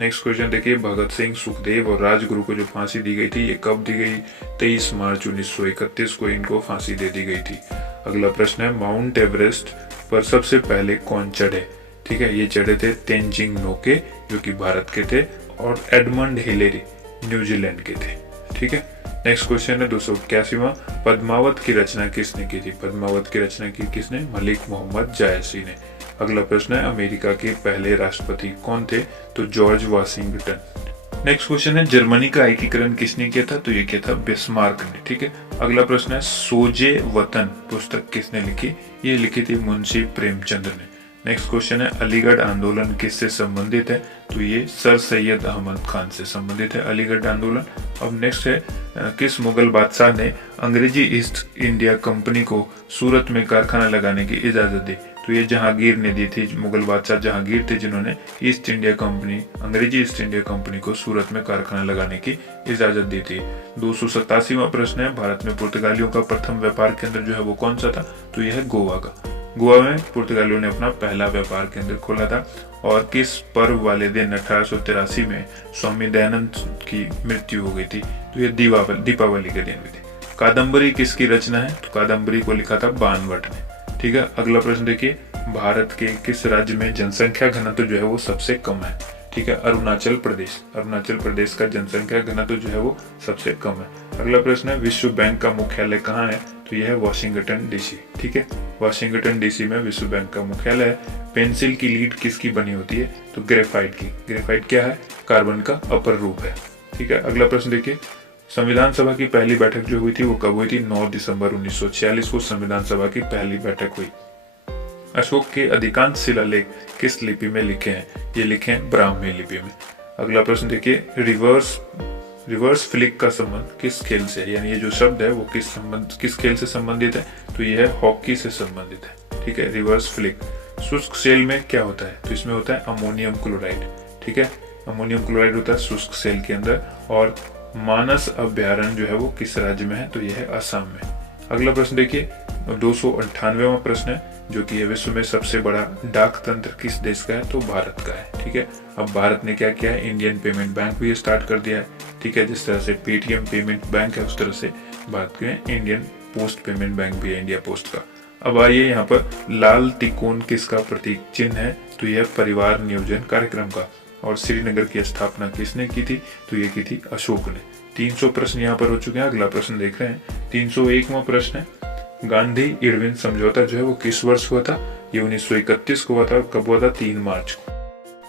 नेक्स्ट क्वेश्चन देखिए, भगत सिंह, सुखदेव और राजगुरु को जो फांसी दी गई थी ये कब दी गई? 23 मार्च 1931 को इनको फांसी दे दी गई थी। अगला प्रश्न है, माउंट एवरेस्ट पर सबसे पहले कौन चढ़े? ठीक है। ये चढ़े थे तेंजिंग नोके, जो कि भारत के थे, और एडमंड हिलेरी न्यूजीलैंड के थे। ठीक है। नेक्स्ट क्वेश्चन है 281वां, पद्मावत की रचना किसने की थी? पद्मावत की रचना की किसने? मलिक मोहम्मद जायसी ने। अगला प्रश्न है, अमेरिका के पहले राष्ट्रपति कौन थे? तो जॉर्ज वाशिंगटन। नेक्स्ट क्वेश्चन है, जर्मनी का एकीकरण किसने किया था? तो ये किया था बिस्मार्क ने। ठीक है। अगला प्रश्न है, सोजे वतन पुस्तक किसने लिखी? ये लिखी थी मुंशी प्रेमचंद ने। नेक्स्ट क्वेश्चन है, अलीगढ़ आंदोलन किससे संबंधित है? तो ये सर सैयद अहमद खान से संबंधित है अलीगढ़ आंदोलन। अब नेक्स्ट है, किस मुगल बादशाह ने अंग्रेजी ईस्ट इंडिया कंपनी को सूरत में कारखाना लगाने की इजाजत दी? तो ये जहांगीर ने दी थी। मुगल बादशाह जहांगीर थे जिन्होंने अंग्रेजी ईस्ट इंडिया कंपनी को सूरत में कारखाना लगाने की इजाजत दी थी। 287वां प्रश्न है, भारत में पुर्तगालियों का प्रथम व्यापार केंद्र जो है वो कौन सा था? तो यह है गोवा का। गोवा में पुर्तगालियों ने अपना पहला व्यापार केंद्र खोला था। और किस पर्व वाले दिन 1883 में स्वामी दयानंद की मृत्यु हो गई थी? तो ये दीपावली के दिन हुई थी। कादम्बरी किसकी रचना है? तो कादम्बरी को लिखा था बाणभट्ट ने। ठीक है। अगला प्रश्न देखिए, भारत के किस राज्य में जनसंख्या घनत्व जो है वो सबसे कम है? ठीक है। अरुणाचल प्रदेश का जनसंख्या घनत्व जो है वो सबसे कम है। अगला प्रश्न है, विश्व बैंक का मुख्यालय कहाँ है? तो यह है वाशिंगटन डीसी। ठीक है। वाशिंगटन डीसी में विश्व बैंक का मुख्यालय है। पेंसिल की लीड किसकी बनी होती है? तो ग्रेफाइट की। ग्रेफाइट क्या है? कार्बन का अपर रूप है। ठीक है। अगला प्रश्न देखिए, संविधान सभा की पहली बैठक जो हुई थी वो कब हुई थी? 9 दिसंबर 1946 को संविधान सभा की पहली बैठक हुई। अशोक के अधिकांश शिलालेख किस लिपि में लिखे हैं? ये लिखे हैं ब्राह्मी लिपि में। अगला प्रश्न देखिए, रिवर्स फ्लिक का संबंध किस खेल से है? यानी ये जो शब्द है वो किस खेल से संबंधित है? तो ये है हॉकी से संबंधित है। ठीक है। Reverse flick. शुष्क सेल में क्या होता है? तो इसमें होता है अमोनियम क्लोराइड। ठीक है। अमोनियम क्लोराइड होता है शुष्क सेल के अंदर। और मानस अभ्यारण्य जो है वो किस राज्य में है? तो यह है असम में। अगला प्रश्न देखिए, 298वां प्रश्न है, जो कि विश्व में सबसे बड़ा डाक तंत्र किस देश का है? तो भारत का है। ठीक है। अब भारत ने क्या किया है? इंडियन पेमेंट बैंक भी स्टार्ट कर दिया है। ठीक है। जिस तरह से पेटीएम पेमेंट बैंक है उस तरह से बात करें इंडियन पोस्ट पेमेंट बैंक भी है, इंडिया पोस्ट का। अब आइए यहाँ पर लाल तिकोन किसका प्रतीक चिन्ह है? तो यह परिवार नियोजन कार्यक्रम का। और श्रीनगर की स्थापना किसने की थी? तो ये की थी अशोक ने। 300 प्रश्न यहाँ पर हो चुके हैं। अगला प्रश्न देख रहे हैं, 301वां प्रश्न है, गांधी इरविन समझौता जो है वो किस वर्ष हुआ था? ये 1931 को हुआ था। कब हुआ था? 3 मार्च को।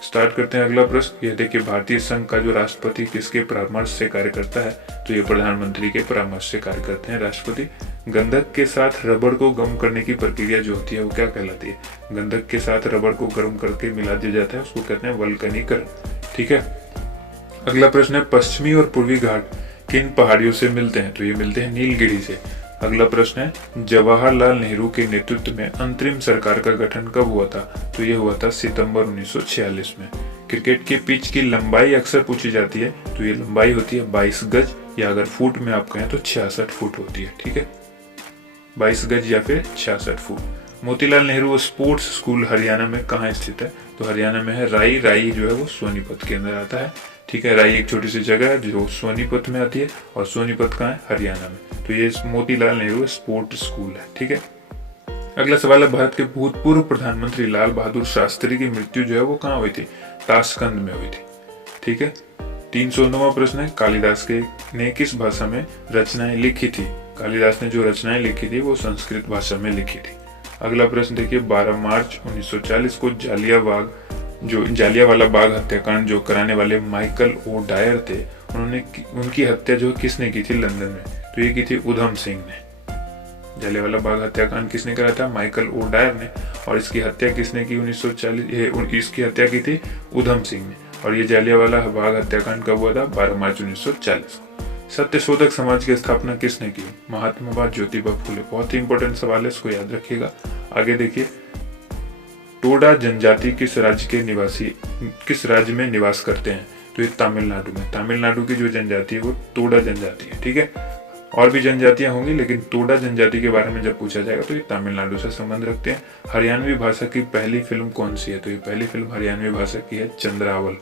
स्टार्ट करते हैं अगला प्रश्न। यह देखिए, भारतीय संघ का जो राष्ट्रपति किसके परामर्श से कार्य करता है? तो ये प्रधानमंत्री के परामर्श से कार्य करते हैं राष्ट्रपति। गंधक के साथ रबड़ को गर्म करने की प्रक्रिया जो होती है वो क्या कहलाती है? गंधक के साथ रबड़ को गर्म करके मिला दिया जाता है, उसको कहते हैं वल्कनीकरण। ठीक है। अगला प्रश्न है, पश्चिमी और पूर्वी घाट किन पहाड़ियों से मिलते हैं? तो ये मिलते हैं नीलगिरी से। अगला प्रश्न है, जवाहरलाल नेहरू के नेतृत्व में अंतरिम सरकार का गठन कब हुआ था? तो ये हुआ था सितंबर 1946 में। क्रिकेट के पिच की लंबाई अक्सर पूछी जाती है, तो ये लंबाई होती है 22 गज, या अगर फुट में आप कहें तो 66 फुट होती है। ठीक है। 22 गज या फिर 66 foot. Motilal Nehru sports school Haryana में कहाँ स्थित है? तो हरियाणा में है राई जो है वो सोनीपत के अंदर आता है। ठीक है, राई एक छोटी सी जगह है जो सोनीपत में आती है, और सोनीपत कहाँ है? हरियाणा में। तो ये मोतीलाल नेहरू स्पोर्ट स्कूल है। ठीक है, अगला सवाल है, भारत के भूतपूर्व प्रधानमंत्री लाल बहादुर शास्त्री की मृत्यु जो है वो कहाँ हुई थी? ताशकंद में हुई थी। ठीक है, 309वां प्रश्न है, कालिदास ने किस भाषा में रचनाएं लिखी थी? कालिदास ने जो रचनाएं लिखी थी वो संस्कृत भाषा में लिखी थी। अगला प्रश्न देखिए, 12 मार्च 1940 को जालियांवाला बाग हत्याकांड जो कराने वाले माइकल ओ डायर थे, उनकी हत्या जो किसने की थी लंदन में? तो ये की थी उधम सिंह ने। जालियांवाला बाग हत्याकांड किसने करा था? माइकल ओ डायर ने। और इसकी हत्या किसने की? 1940 इसकी हत्या की थी उधम सिंह ने। और ये जालियांवाला बाग हत्याकांड कब हुआ था? 12 मार्च 1940 को। सत्यशोधक समाज की स्थापना किसने की? महात्मा ज्योतिबा फूले। बहुत ही इंपॉर्टेंट सवाल है, इसको याद रखिएगा। आगे देखिए, टोडा जनजाति किस राज्य में निवास करते हैं? तो ये तमिलनाडु में। तमिलनाडु की जो जनजाति है वो टोडा जनजाति है। ठीक है, और भी जनजातियां होंगी, लेकिन टोडा जनजाति के बारे में जब पूछा जाएगा तो ये तमिलनाडु से संबंध रखते हैं। हरियाणवी भाषा की पहली फिल्म कौन सी है? तो ये पहली फिल्म हरियाणवी भाषा की है चंद्रावल।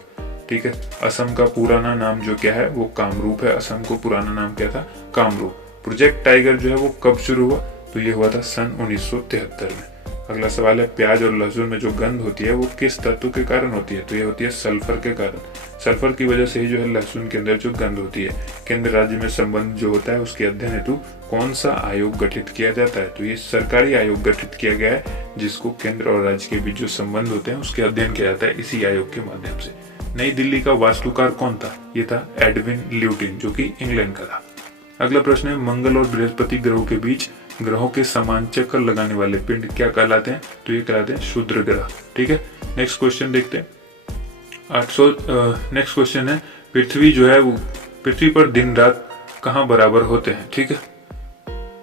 ठीक है, असम का पुराना नाम जो क्या है वो कामरूप है। असम को पुराना नाम क्या था? कामरूप। प्रोजेक्ट टाइगर जो है वो कब शुरू हुआ? तो ये हुआ था सन 1973 में। अगला सवाल है, प्याज और लहसुन में जो गंध होती है वो किस तत्व के कारण होती है? तो ये होती है सल्फर के कारण। सल्फर की वजह से ही जो है लहसुन के अंदर जो गंध होती है। केंद्र राज्य में संबंध जो होता है उसके अध्ययन हेतु कौन सा आयोग गठित किया जाता है? तो ये सरकारी आयोग गठित किया गया है, जिसको केंद्र और राज्य के बीच जो संबंध होते हैं उसके अध्ययन किया जाता है इसी आयोग के माध्यम से। नई दिल्ली का वास्तुकार कौन था? ये था एडविन ल्यूटिन, जो कि इंग्लैंड का था। अगला प्रश्न है, मंगल और बृहस्पति ग्रहों के बीच ग्रहों के समान चक्कर लगाने वाले पिंड क्या कहलाते हैं? तो ये कहलाते हैं क्षुद्र ग्रह। ठीक है, नेक्स्ट क्वेश्चन देखते हैं। नेक्स्ट क्वेश्चन है, पृथ्वी जो है वो पृथ्वी पर दिन रात कहाँ बराबर होते हैं? ठीक है,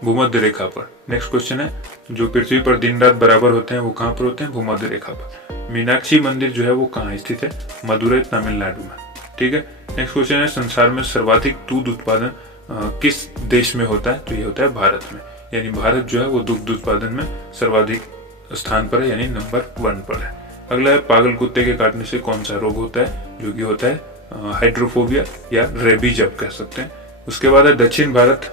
भूमध्य रेखा पर। नेक्स्ट क्वेश्चन है, जो पृथ्वी पर दिन रात बराबर होते हैं वो कहाँ पर होते हैं? भूमध्य रेखा पर। मीनाक्षी मंदिर जो है वो कहाँ स्थित है? मदुरै तमिलनाडु में। ठीक है, नेक्स्ट क्वेश्चन है, संसार में सर्वाधिक दूध उत्पादन किस देश में होता है? तो ये होता है भारत में। यानी भारत जो है वो दुग्ध उत्पादन में सर्वाधिक स्थान पर है, यानी नंबर 1 पर है। अगला है, पागल कुत्ते के काटने से कौन सा रोग होता है? जो कि होता है हाइड्रोफोबिया या रेबीज आप कह सकते हैं। उसके बाद है दक्षिण भारत।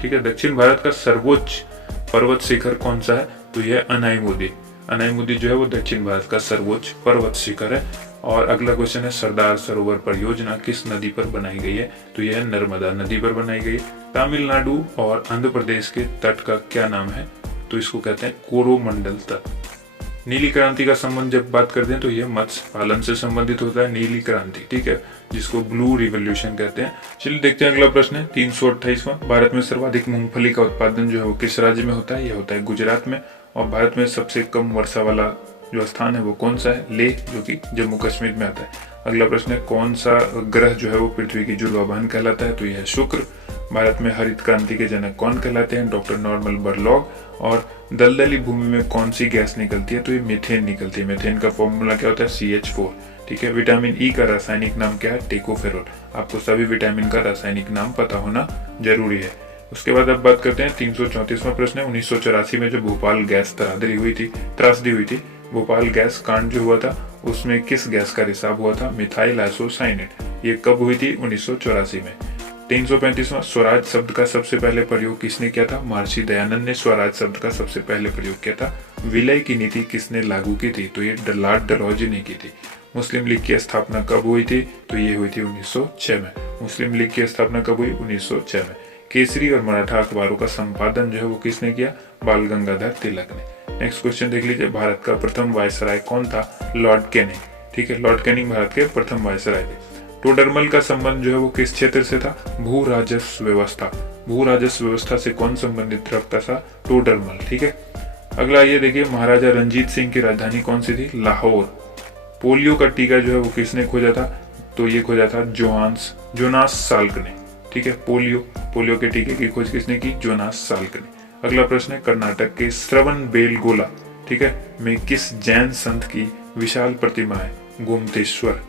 ठीक है, दक्षिण भारत का सर्वोच्च पर्वत शिखर कौन सा है? तो यह है अनाईमुदी। अनाईमुदी जो है वो दक्षिण भारत का सर्वोच्च पर्वत शिखर है। और अगला क्वेश्चन है, सरदार सरोवर परियोजना किस नदी पर बनाई गई है? तो यह नर्मदा नदी पर बनाई गई है। तमिलनाडु और आंध्र प्रदेश के तट का क्या नाम है? तो इसको कहते हैं कोरोमंडल तट। नीली क्रांति का संबंध जब बात करते हैं तो यह मत्स्य पालन से संबंधित होता है, नीली क्रांति। ठीक है, जिसको ब्लू रिवोल्यूशन कहते हैं। चलिए देखते हैं, अगला प्रश्न है 328वां, भारत में सर्वाधिक मूंगफली का उत्पादन जो है वो किस राज्य में होता है? यह होता है गुजरात में। और भारत में सबसे कम वर्षा वाला जो स्थान है वो कौन सा है? लेह, जो कि जम्मू कश्मीर में आता है। अगला प्रश्न है, कौन सा ग्रह जो है वो पृथ्वी की जुड़वा बहन कहलाता है? तो यह है शुक्र। भारत में हरित क्रांति के जनक कौन कहलाते हैं? Doctor Norman Borlaug. और दलदली भूमि में कौन सी गैस निकलती है? तो ये मीथेन निकलती है। मीथेन का फॉर्मूला क्या होता है? CH4। ठीक है, विटामिन ई का रासायनिक नाम क्या है? टेकोफेरोल। आपको सभी विटामिन का रासायनिक नाम पता होना जरूरी है। उसके बाद अब बात करते हैं 334वां प्रश्न है, 1984 में जो भोपाल गैस त्रासदी हुई थी, भोपाल गैस कांड जो हुआ था उसमें किस गैस का रिसाव हुआ था? Methyl isocyanate. ये कब हुई थी? 1984 में। 335वां, स्वराज शब्द का सबसे पहले प्रयोग किसने किया था? महर्षि दयानंद ने स्वराज शब्द का सबसे पहले प्रयोग किया था। विलय की नीति किसने लागू की थी? तो ये लॉर्ड डलहौजी ने की थी। मुस्लिम लीग की स्थापना कब हुई थी? तो ये हुई थी 1906 में। मुस्लिम लीग की स्थापना कब हुई? 1906 में। केसरी और मराठा अखबारों का संपादन जो है वो किसने किया? बाल गंगाधर तिलक ने। नेक्स्ट क्वेश्चन देख लीजिए, भारत का प्रथम वायसराय कौन था? Lord Canning. ठीक है, लॉर्ड कैनिंग भारत के प्रथम वायसराय थे। टोडरमल का संबंध जो है वो किस क्षेत्र से था? भू राजस्व व्यवस्था। भू राजस्व व्यवस्था से कौन संबंधित रखता था? टोडरमल। ठीक है, अगला ये देखिए, महाराजा रंजीत सिंह की राजधानी कौन सी थी? लाहौर। पोलियो का टीका जो है वो किसने खोजा था? तो ये खोजा था जोनास साल्क ने। ठीक है, पोलियो के टीके की खोज किसने की? जोनास साल्क ने। अगला प्रश्न है, कर्नाटक के श्रवण बेलगोला, ठीक है, में किस जैन संत की विशाल प्रतिमा है? गोमतेश्वर।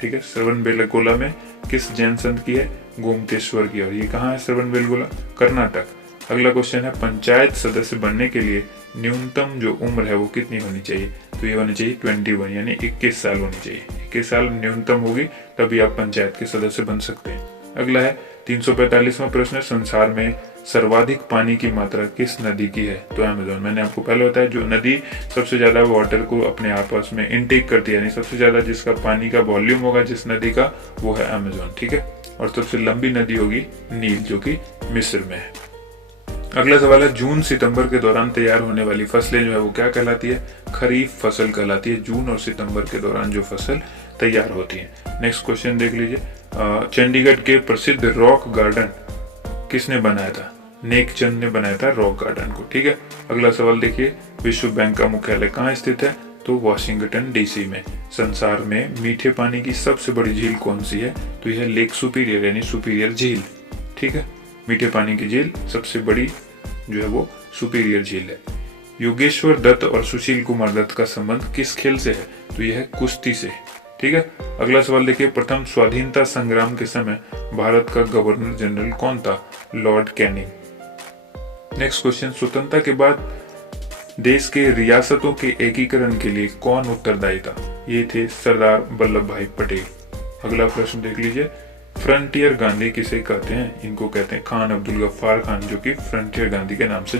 ठीक है, श्रवण बेलगोला में किस जैन संत की है? गोमतेश्वर की। और ये कहाँ है श्रवण बेलगोला? कर्नाटक। अगला क्वेश्चन है, पंचायत सदस्य बनने के लिए न्यूनतम जो उम्र है वो कितनी होनी चाहिए, तो ये होनी चाहिए 21 यानी 21 साल होनी चाहिए। 21 साल न्यूनतम होगी तभी आप पंचायत के सदस्य बन सकते हैं। अगला है 345वां प्रश्न, संसार में सर्वाधिक पानी की मात्रा किस नदी की है, तो अमेज़न। मैंने आपको पहले बताया जो नदी सबसे ज्यादा वाटर को अपने आपस में इनटेक करती है, यानी सबसे ज्यादा जिसका पानी का वॉल्यूम होगा जिस नदी का, वो है अमेज़न, ठीक है। और सबसे लंबी नदी होगी नील, जो कि मिस्र में है। अगला सवाल है, जून सितंबर के दौरान तैयार होने वाली फसलें जो है वो क्या कहलाती है, खरीफ फसल कहलाती है। जून और सितंबर के दौरान जो फसल तैयार होती है। नेक्स्ट क्वेश्चन देख लीजिए, चंडीगढ़ के प्रसिद्ध रॉक गार्डन किसने बनाया था, नेकचंद ने बनाया था रॉक गार्डन को, ठीक है। अगला सवाल देखिए, विश्व बैंक का मुख्यालय कहाँ स्थित है, तो वॉशिंगटन डीसी में। संसार में मीठे पानी की सबसे बड़ी झील कौन सी है, तो यह लेक सुपीरियर यानी सुपीरियर झील, ठीक है। मीठे पानी की झील सबसे बड़ी जो है वो सुपीरियर झील है। योगेश्वर दत्त और सुशील कुमार दत्त का संबंध किस खेल से है, तो यह है कुश्ती से, ठीक है। अगला सवाल देखिए, प्रथम स्वाधीनता संग्राम के समय भारत का गवर्नर जनरल कौन था, लॉर्ड कैनिंग। नेक्स्ट क्वेश्चन, स्वतंत्रता के बाद देश के रियासतों के एकीकरण के लिए कौन उत्तरदायी था, ये थे सरदार वल्लभ भाई पटेल। अगला प्रश्न देख लीजिए, फ्रंटियर गांधी किसे कहते हैं, इनको कहते हैं खान अब्दुल गफ्फार खान, जो कि फ्रंटियर गांधी के नाम से।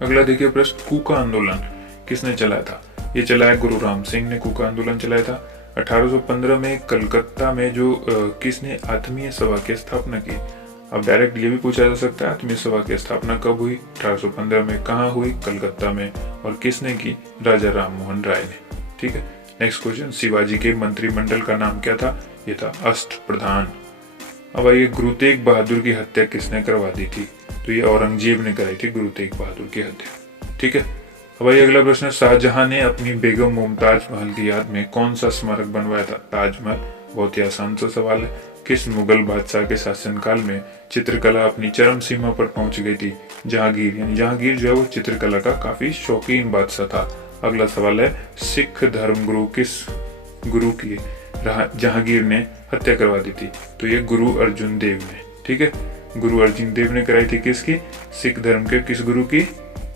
अगला देखिए प्रश्न, कूका आंदोलन किसने चलाया था, ये चलाया गुरु राम सिंह ने कूका आंदोलन चलाया था। 1815 में कलकत्ता में जो किसने आत्मीय सभा की स्थापना की। अब डायरेक्ट ये भी पूछा जा सकता है आत्मीय सभा की स्थापना कब हुई, 1815 में, कहाँ हुई, कलकत्ता में, और किसने की, राजा राम मोहन राय ने, ठीक है। नेक्स्ट क्वेश्चन, शिवाजी के मंत्रिमंडल का नाम क्या था, ये था अष्टप्रधान। अब आइए, गुरु तेग बहादुर की हत्या किसने करवा दी थी, तो ये औरंगजेब ने कराई थी गुरु तेग बहादुर की हत्या, ठीक है। अब आइए अगला प्रश्न, शाहजहां ने अपनी बेगम मुमताज महल की याद में कौन सा स्मारक बनवाया था, ताजमहल। बहुत ही आसान सा सवाल है। किस मुगल बादशाह के शासनकाल में चित्रकला अपनी चरम सीमा पर पहुंच गई थी, जहांगीर, यानी जहांगीर जो है वो चित्रकला का काफी शौकीन बादशाह था। अगला सवाल है, सिख धर्म गुरु किस गुरु की जहांगीर ने हत्या करवा दी थी, तो ये गुरु अर्जुन देव ने, ठीक है। गुरु अर्जुन देव ने कराई थी किसकी, सिख धर्म के किस गुरु की,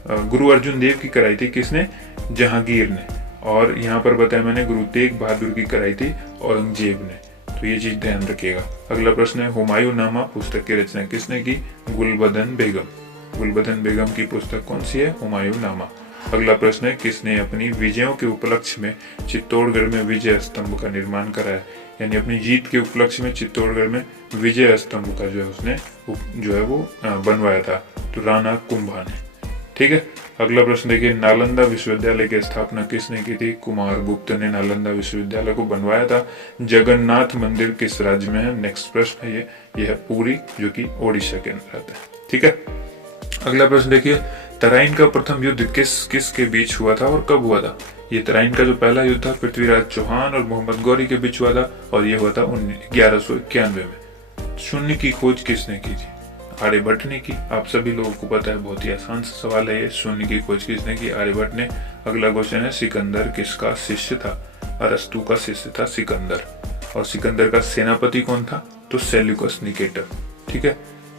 गुरु अर्जुन देव की कराई थी किसने, जहांगीर ने। और यहाँ पर बताया मैंने गुरु तेग बहादुर की कराई थी औरंगजेब ने, तो ये चीज ध्यान रखिएगा। अगला प्रश्न है, हुमायूं नामा पुस्तक की रचना किसने की, गुलबदन बेगम। गुलबदन बेगम की पुस्तक कौन सी है, हुमायूं नामा। अगला प्रश्न है, किसने अपनी विजयों के उपलक्ष्य में चित्तौड़गढ़ में विजय स्तंभ का निर्माण कराया, यानी अपनी जीत के उपलक्ष्य में चित्तौड़गढ़ में विजय स्तंभ का जो है उसने जो है वो बनवाया था, तो राणा कुंभा ने, ठीक है। अगला प्रश्न देखिए, नालंदा विश्वविद्यालय की स्थापना किसने की थी, कुमार गुप्त ने नालंदा विश्वविद्यालय को बनवाया था। जगन्नाथ मंदिर किस राज्य में है, नेक्स्ट प्रश्न है ये है पुरी, जो कि ओडिशा के अंदर आता है, ठीक है। अगला प्रश्न देखिए, तराइन का प्रथम युद्ध किस के बीच हुआ था और कब हुआ था, ये तराइन का जो पहला युद्ध था पृथ्वीराज चौहान और मोहम्मद गौरी के बीच हुआ था, और ये हुआ था 1191 में। शून्य की खोज किसने की थी, आर्यभट्ट ने की। आप सभी लोगों को पता है, बहुत ही आसान सा सवाल है ये, शून्य की खोज किसने की, आर्यभट्ट ने। अगला क्वेश्चन है, सिकंदर किसका शिष्य था, अरस्तु का शिष्य था सिकंदर। और सिकंदर का सेनापति कौन था, तो सेल्यूकस निकेटर, ठीक है।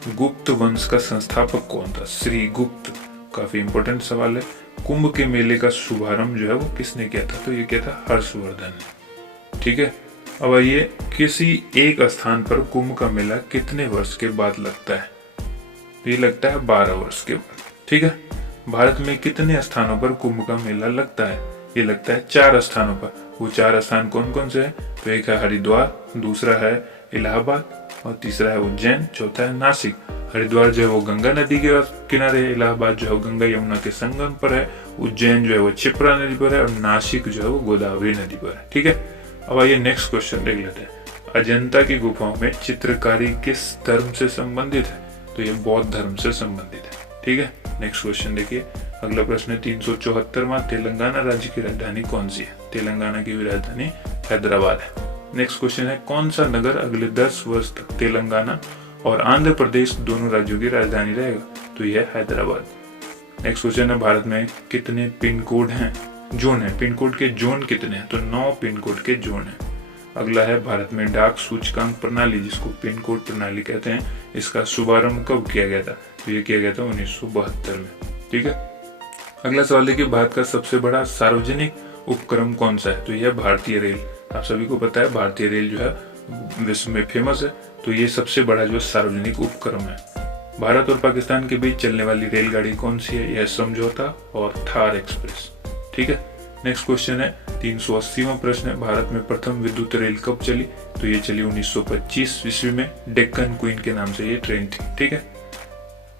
गुप्त वंश का संस्थापक कौन था, श्री गुप्त। काफी इंपॉर्टेंट सवाल है। कुंभ के मेले का शुभारंभ जो है वो किसने किया था, तो ये किया था हर्षवर्धन ने, ठीक है। अब आइए, किसी एक स्थान पर कुंभ का मेला कितने वर्ष के बाद लगता है, ये लगता है 12 वर्ष के बाद, ठीक है। भारत में कितने स्थानों पर कुंभ का मेला लगता है, ये लगता है 4 स्थानों पर। वो 4 स्थान कौन कौन से हैं, तो एक है हरिद्वार, दूसरा है इलाहाबाद, और तीसरा है उज्जैन, चौथा है नासिक। हरिद्वार जो है वो गंगा नदी के किनारे है, इलाहाबाद जो है वो गंगा यमुना के संगम पर है, उज्जैन जो है वो क्षिप्रा नदी पर है, और नासिक जो है वो गोदावरी नदी पर है, ठीक है। अब आइए नेक्स्ट क्वेश्चन देख लेते हैं। अजंता की गुफाओं में चित्रकारी किस धर्म से संबंधित है, तो ये बौद्ध धर्म से संबंधित है, ठीक है। नेक्स्ट क्वेश्चन देखिए। अगला प्रश्न है, 374वां, तेलंगाना राज्य की राजधानी कौन सी है, तेलंगाना की राजधानी हैदराबाद है। नेक्स्ट क्वेश्चन है, कौन सा नगर अगले 10 वर्ष तक तेलंगाना और आंध्र प्रदेश दोनों राज्यों की राजधानी रहेगा, तो यह है हैदराबाद। नेक्स्ट क्वेश्चन है, भारत में कितने पिन कोड हैं, जोन है, पिन कोड के जोन कितने हैं, तो 9 पिन कोड के जोन है। अगला है, भारत में डाक सूचकांक प्रणाली जिसको पिन कोड प्रणाली कहते हैं, इसका शुभारंभ कब किया गया था, तो ये किया गया था 1972 में, ठीक है। अगला सवाल देखिए, भारत का सबसे बड़ा सार्वजनिक उपक्रम कौन सा है? तो यह भारतीय रेल। आप सभी को पता है भारतीय रेल जो है विश्व में फेमस है, तो ये सबसे बड़ा जो सार्वजनिक उपक्रम है। भारत और पाकिस्तान के बीच चलने वाली रेलगाड़ी कौन सी है? यह समझौता और थार एक्सप्रेस। ठीक है। नेक्स्ट क्वेश्चन है 380वां प्रश्न है, भारत में प्रथम विद्युत रेल कब चली? तो ये चली 1925 ईस्वी में, डेक्कन क्वीन के नाम से ये ट्रेन थी। ठीक है।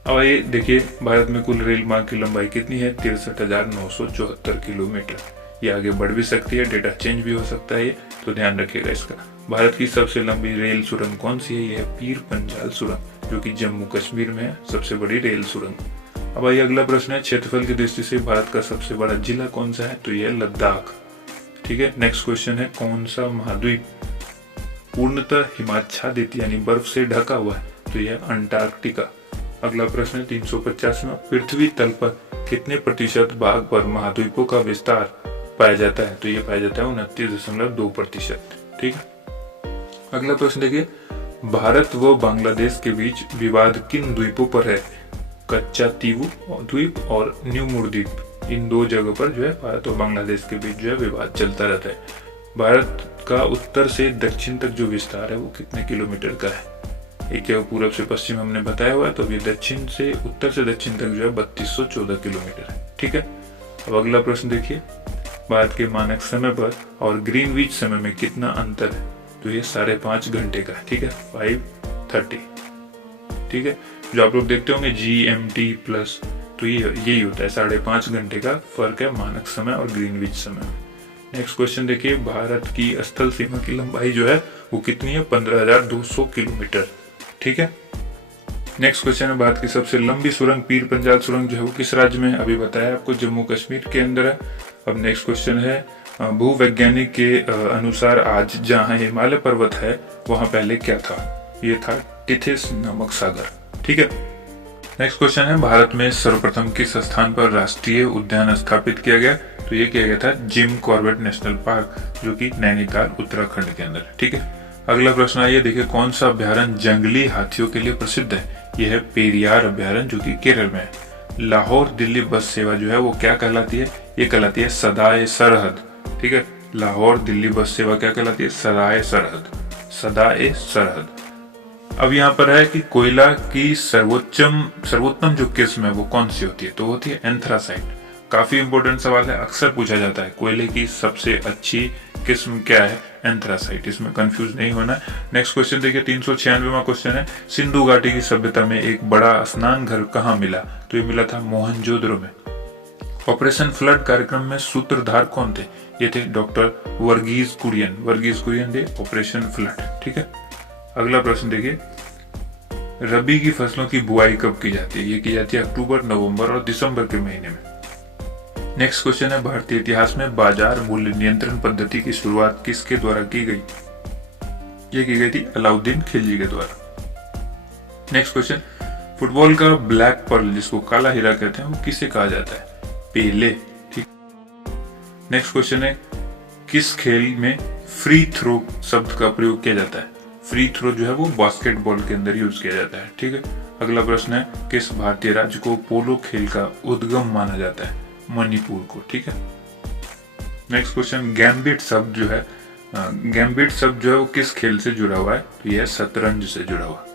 अब ये देखिए, भारत में कुल रेल मार्ग की लंबाई कितनी है? 63,974 किलोमीटर। ये आगे बढ़ भी सकती है, डेटा चेंज भी हो सकता है, तो ध्यान रखिएगा इसका। भारत की सबसे लंबी रेल सुरंग कौन सी है? यह है पीर पंजाल सुरंग, जो कि जम्मू कश्मीर में है, सबसे बड़ी रेल सुरंग। अब आइए अगला प्रश्न है, क्षेत्रफल की दृष्टि से भारत का सबसे बड़ा जिला कौन सा है? तो यह है लद्दाख। ठीक है। नेक्स्ट क्वेश्चन है, कौन सा महाद्वीप पूर्णतः हिमाच्छादित यानी बर्फ से ढका हुआ है? तो यह अंटार्कटिका। अगला प्रश्न है 350वां, पृथ्वी तल पर कितने प्रतिशत भाग पर महाद्वीपों का विस्तार पाया जाता है? तो यह पाया जाता है 29.2%। ठीक है। अगला प्रश्न देखिए, भारत व बांग्लादेश के बीच विवाद किन द्वीपों पर है? कच्चा तीवू द्वीप और न्यू द्वीप, इन दो जगह पर जो है भारत और बांग्लादेश के बीच जो है विवाद चलता रहता है। भारत का उत्तर से दक्षिण तक जो विस्तार है वो कितने किलोमीटर का है? एक पूर्व से पश्चिम हमने बताया हुआ है, तो ये दक्षिण से उत्तर से दक्षिण तक जो है 3214 किलोमीटर है। ठीक है। अब अगला प्रश्न देखिए, भारत के मानक समय पर और ग्रीनविच समय में कितना अंतर है? तो ये 5.5 घंटे का है। ठीक है, 5:30। ठीक है। जो आप लोग देखते होंगे GMT प्लस, तो ये यही होता है, 5.5 घंटे का फर्क है मानक समय और ग्रीनविच समय में। नेक्स्ट क्वेश्चन देखिए, भारत की स्थल सीमा की लंबाई जो है वो कितनी है? 15,200 किलोमीटर। ठीक है। नेक्स्ट क्वेश्चन है, भारत की सबसे लंबी सुरंग पीर पंजाल सुरंग जो है वो किस राज्य में है? अभी बताया आपको, जम्मू कश्मीर के अंदर है। अब नेक्स्ट क्वेश्चन है, भूवैज्ञानिक के अनुसार आज जहाँ हिमालय पर्वत है वहां पहले क्या था? ये था टिथिस नामक सागर। ठीक है। नेक्स्ट क्वेश्चन है, भारत में सर्वप्रथम किस स्थान पर राष्ट्रीय उद्यान स्थापित किया गया? तो ये किया गया था जिम कॉर्बेट नेशनल पार्क, जो कि नैनीताल उत्तराखंड के अंदर है। ठीक है। अगला प्रश्न आइए, देखिए कौन सा अभ्यारण्य जंगली हाथियों के लिए प्रसिद्ध है? यह है पेरियार अभ्यारण्य, जो कि केरल में है। लाहौर दिल्ली बस सेवा जो है वो क्या कहलाती है? ये कहलाती है सदाए सरहद। ठीक है। लाहौर दिल्ली बस सेवा क्या कहलाती है? सदाए सरहद, सदाए सरहद। अब यहाँ पर है कि कोयला की सर्वोत्तम जो किस्म है वो कौन सी होती है? तो होती है एंथ्रासाइट। काफी इंपॉर्टेंट सवाल है, अक्सर पूछा जाता है, कोयले की सबसे अच्छी किस्म क्या है? एंथ्रासाइट। इसमें कंफ्यूज नहीं होना। नेक्स्ट क्वेश्चन देखिए, 396वां क्वेश्चन है, सिंधु घाटी की सभ्यता में एक बड़ा स्नान घर कहाँ मिला? तो ये मिला था मोहनजोदड़ो में। ऑपरेशन फ्लड कार्यक्रम में सूत्रधार कौन थे? ये थे डॉक्टर वर्गीज कुरियन। वर्गीज कुरियन थे ऑपरेशन फ्लड। ठीक है। अगला प्रश्न देखिए, रबी की फसलों की बुआई कब की जाती है? ये की जाती है अक्टूबर, नवंबर और दिसंबर के महीने में। नेक्स्ट क्वेश्चन है, भारतीय इतिहास में बाजार मूल्य नियंत्रण पद्धति की शुरुआत किसके द्वारा की गई? ये की गई थी अलाउद्दीन खिलजी के द्वारा। नेक्स्ट क्वेश्चन, फुटबॉल का ब्लैक पर्ल जिसको काला हीरा कहते हैं वो किसे कहा जाता है? पेले। ठीक। नेक्स्ट क्वेश्चन है, किस खेल में फ्री थ्रो शब्द का प्रयोग किया जाता है? फ्री थ्रो जो है वो बास्केटबॉल के अंदर यूज किया जाता है। ठीक है। अगला प्रश्न है, किस भारतीय राज्य को पोलो खेल का उद्गम माना जाता है? मणिपुर को। ठीक है। नेक्स्ट क्वेश्चन, गैम्बिट शब्द जो है वो किस खेल से जुड़ा हुआ है? तो यह शतरंज से जुड़ा हुआ।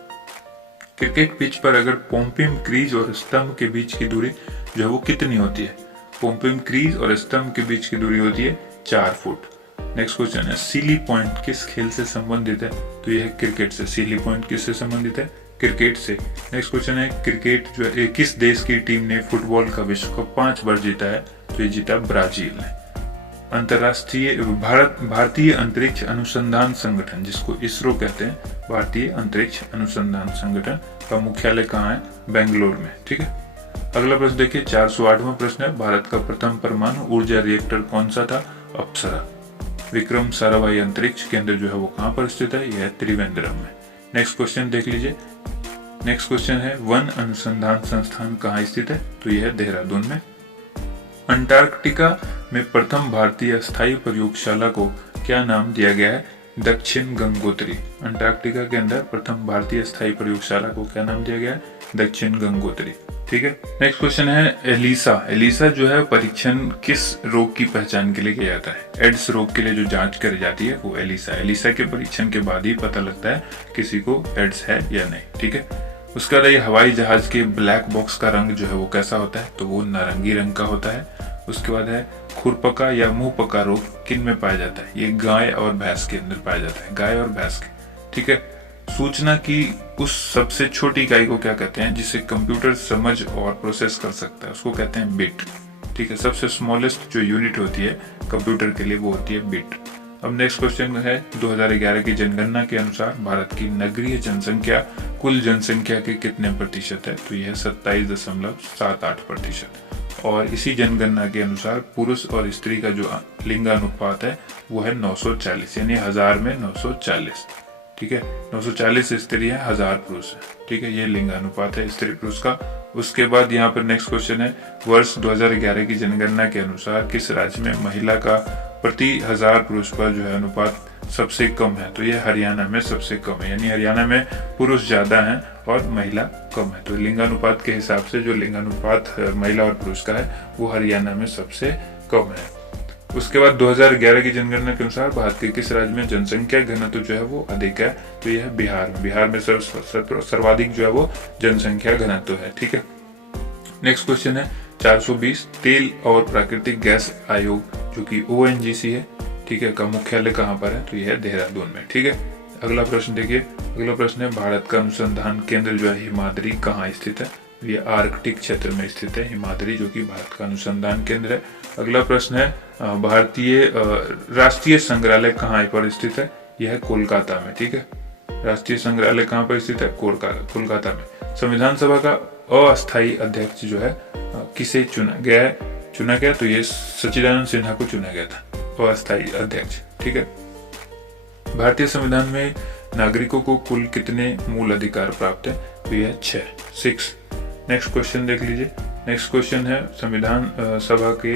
क्रिकेट पिच पर अगर पोम्पिम क्रीज और स्तंभ के बीच की दूरी जो है वो कितनी होती है? पोम्पिम क्रीज और स्तंभ के बीच की दूरी होती है 4 फुट। नेक्स्ट क्वेश्चन है, सीली पॉइंट किस खेल से संबंधित है? तो यह है क्रिकेट से। सीली पॉइंट किससे संबंधित है? क्रिकेट से। नेक्स्ट क्वेश्चन है, क्रिकेट जो है किस देश की टीम ने फुटबॉल का विश्व कप 5 बार जीता है? तो ये जीता ब्राजील ने। भारतीय अंतरिक्ष अनुसंधान संगठन जिसको इसरो कहते हैं, भारतीय अंतरिक्ष अनुसंधान संगठन का मुख्यालय कहाँ है? बेंगलोर में। ठीक है। अगला प्रश्न देखिए, 408वां प्रश्न है, भारत का प्रथम परमाणु ऊर्जा रिएक्टर कौन सा था? अप्सरा। विक्रम साराभाई अंतरिक्ष केंद्र जो है वो कहाँ पर स्थित है? यह त्रिवेंद्रम में। नेक्स्ट क्वेश्चन देख लीजिए। नेक्स्ट क्वेश्चन है, वन अनुसंधान संस्थान कहाँ स्थित है? तो यह है देहरादून में। अंटार्कटिका में प्रथम भारतीय स्थायी प्रयोगशाला को क्या नाम दिया गया है? दक्षिण गंगोत्री। अंटार्कटिका के अंदर प्रथम भारतीय स्थायी प्रयोगशाला को क्या नाम दिया गया है? दक्षिण गंगोत्री। ठीक है। नेक्स्ट क्वेश्चन है एलिसा। एलिसा जो है परीक्षण किस रोग की पहचान के लिए किया जाता है? एड्स रोग के लिए जो जांच करी जाती है वो एलिसा। एलिसा के परीक्षण के बाद ही पता लगता है किसी को एड्स है या नहीं। ठीक है। उसके बाद ये हवाई जहाज के ब्लैक बॉक्स का रंग जो है वो कैसा होता है? तो वो नारंगी रंग का होता है। उसके बाद है खुरपका या मुंह पका रोग किन में पाया जाता है? ये गाय और भैंस के अंदर पाया जाता है, गाय और भैंस के। ठीक है। सूचना की उस सबसे छोटी इकाई को क्या कहते हैं जिसे कंप्यूटर समझ और प्रोसेस कर सकता है? उसको कहते हैं बिट। ठीक है। सबसे स्मॉलेस्ट जो यूनिट होती है कंप्यूटर के लिए वो होती है बिट। अब नेक्स्ट क्वेश्चन है 2011 की जनगणना के अनुसार भारत की नगरीय जनसंख्या कुल जनसंख्या के कितने प्रतिशत है? तो यह है 27.78%। और इसी जनगणना के अनुसार पुरुष और स्त्री का जो लिंगानुपात है वो है 940, यानी 1000 में 940। ठीक है। 940 स्त्री है, 1000 पुरुष है। ठीक है। ये लिंगानुपात है स्त्री पुरुष का। उसके बाद यहाँ पर नेक्स्ट क्वेश्चन है वर्ष 2011 की जनगणना के अनुसार किस राज्य में महिला का प्रति 1000 पुरुष पर जो है अनुपात सबसे कम है? तो ये हरियाणा में सबसे कम है, यानी हरियाणा में पुरुष ज्यादा हैं और महिला कम है। तो लिंगानुपात के हिसाब से जो लिंगानुपात महिला और पुरुष का है वो हरियाणा में सबसे कम है। उसके बाद 2011 की जनगणना के अनुसार भारत के किस राज्य में जनसंख्या घनत्व जो है वो अधिक है? तो यह है बिहार। बिहार में सर्वाधिक जो है वो जनसंख्या घनत्व है। ठीक है। नेक्स्ट क्वेश्चन है 420 तेल और प्राकृतिक गैस आयोग जो कि ONGC है, ठीक है, का मुख्यालय कहाँ पर है? तो यह है देहरादून में। ठीक है। अगला प्रश्न देखिए। अगला प्रश्न है भारत का अनुसंधान केंद्र जो है हिमाद्री कहाँ स्थित है? ये आर्कटिक क्षेत्र में स्थित है हिमाद्री, जो कि भारत का अनुसंधान केंद्र है। अगला प्रश्न है भारतीय राष्ट्रीय संग्रहालय कहाँ पर स्थित है? यह है कोलकाता में। ठीक है। राष्ट्रीय संग्रहालय कहाँ पर स्थित है? कोलकाता में। संविधान सभा का अस्थायी अध्यक्ष जो है किसे चुना गया? तो ये सच्चिदानंद सिन्हा को चुना गया था अस्थायी अध्यक्ष। ठीक है। भारतीय संविधान में नागरिकों को कुल कितने मूल अधिकार प्राप्त है? तो यह 6। नेक्स्ट क्वेश्चन देख लीजिए। नेक्स्ट क्वेश्चन है संविधान सभा के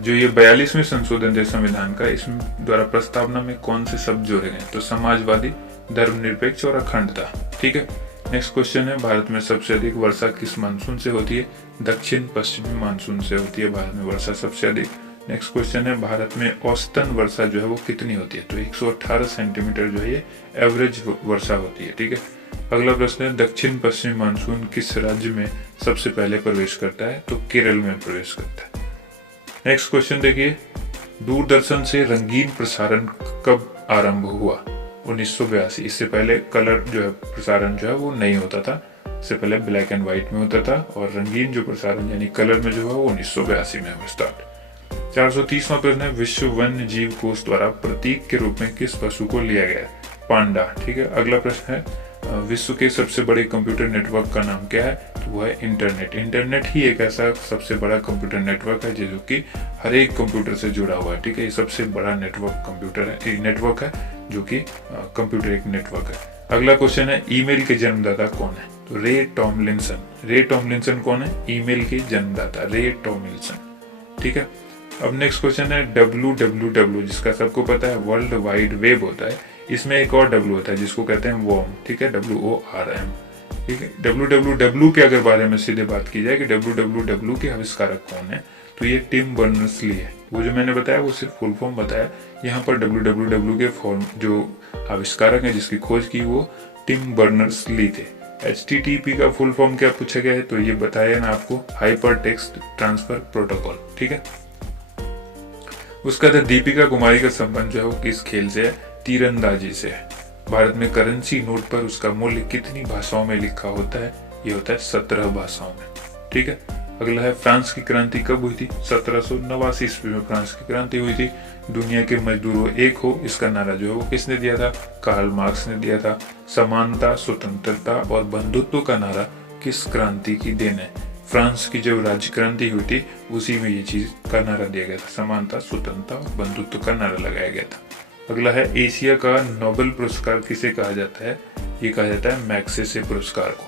जो ये 42वें संशोधन है संविधान का, इसमें द्वारा प्रस्तावना में कौन से शब्द जोड़े गए? तो समाजवादी, धर्मनिरपेक्ष और अखंडता। ठीक है। नेक्स्ट क्वेश्चन है भारत में सबसे अधिक वर्षा किस मानसून से होती है? दक्षिण पश्चिमी मानसून से होती है भारत में वर्षा सबसे अधिक। नेक्स्ट क्वेश्चन है भारत में औसतन वर्षा जो है वो कितनी होती है? तो 118 सेंटीमीटर जो है ये एवरेज वर्षा होती है। ठीक है। अगला प्रश्न है दक्षिण पश्चिमी मानसून किस राज्य में सबसे पहले प्रवेश करता है? तो केरल में प्रवेश करता है। नेक्स्ट क्वेश्चन देखिए। दूरदर्शन से रंगीन प्रसारण कब आरंभ हुआ? 1982। इससे पहले कलर जो है प्रसारण जो है वो नहीं होता था, इससे पहले ब्लैक एंड व्हाइट में होता था, और रंगीन जो प्रसारण यानी कलर में जो है वो 1982 में हुआ स्टार्ट। 430वां प्रश्न है विश्व वन्य जीव कोष द्वारा प्रतीक के रूप में किस पशु को लिया गया? पांडा। ठीक है। अगला प्रश्न है विश्व के सबसे बड़े कंप्यूटर नेटवर्क का नाम क्या है? तो वो है इंटरनेट। इंटरनेट ही एक ऐसा सबसे बड़ा कंप्यूटर नेटवर्क है जो कि हर एक कंप्यूटर से जुड़ा हुआ है। ठीक है। ये सबसे बड़ा नेटवर्क है जो कि कंप्यूटर एक नेटवर्क है। अगला क्वेश्चन है ईमेल के जन्मदाता कौन है? तो रे टॉमलिंसन। रे टॉमलिंसन कौन है? ईमेल के जन्मदाता रे टॉमलिंसन। ठीक है। अब नेक्स्ट क्वेश्चन है www, जिसका सबको पता है वर्ल्ड वाइड वेब होता है, इसमें एक और W होता है जिसको कहते हैं वॉर्म। ठीक है। WORM। ठीक है। www के अगर बारे में सीधे बात की जाए कि www के आविष्कारक कौन है, तो ये टिम बर्नर्स-ली है। वो जो मैंने बताया वो सिर्फ फुल फॉर्म बताया। यहाँ पर www के फॉर्म जो आविष्कारक है जिसकी खोज की वो टिम बर्नर्स-ली थे। HTTP का फुल फॉर्म क्या पूछा गया है? तो ये बताया ना आपको, हाइपर टेक्स्ट ट्रांसफर प्रोटोकॉल। ठीक है। उसका दीपिका कुमारी का संबंध जो है वो किस खेल से है? तीरंदाजी से है। भारत में करेंसी नोट पर उसका मूल्य कितनी भाषाओं में लिखा होता है? ये होता है 17 भाषाओं में। ठीक है। अगला है फ्रांस की क्रांति कब हुई थी? 1789 ईस्वी में फ्रांस की क्रांति हुई थी। दुनिया के मजदूरों एक हो, इसका नारा जो है वो किसने दिया था? कार्ल मार्क्स ने दिया था। समानता, स्वतंत्रता और बंधुत्व का नारा किस क्रांति की देन है? फ्रांस की जब राज्य क्रांति हुई थी उसी में ये चीज का नारा दिया गया था, समानता, स्वतंत्रता और बंधुत्व का नारा लगाया गया था। अगला है एशिया का नोबेल पुरस्कार किसे कहा जाता है? ये कहा जाता है मैग्सेसे पुरस्कार को।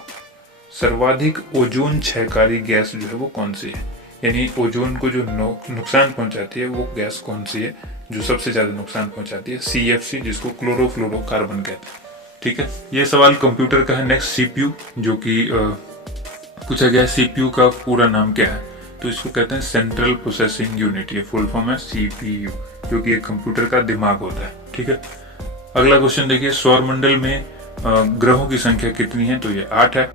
सर्वाधिक ओजोन क्षयकारी गैस जो है वो कौन सी है? यानी ओजोन को जो नुकसान पहुंचाती है वो गैस कौन सी है जो सबसे ज्यादा नुकसान पहुंचाती है? CFC, जिसको क्लोरोफ्लोरोकार्बन कहते हैं। ठीक है। ये सवाल कंप्यूटर का है। नेक्स्ट CPU, जो कि पूछा गया सीपीयू का पूरा नाम क्या है, तो इसको कहते हैं सेंट्रल प्रोसेसिंग यूनिट। ये फुल फॉर्म है सीपीयू, जो कि एक कंप्यूटर का दिमाग होता है। ठीक है, अगला क्वेश्चन देखिए, सौरमंडल में ग्रहों की संख्या कितनी है, तो ये 8 है।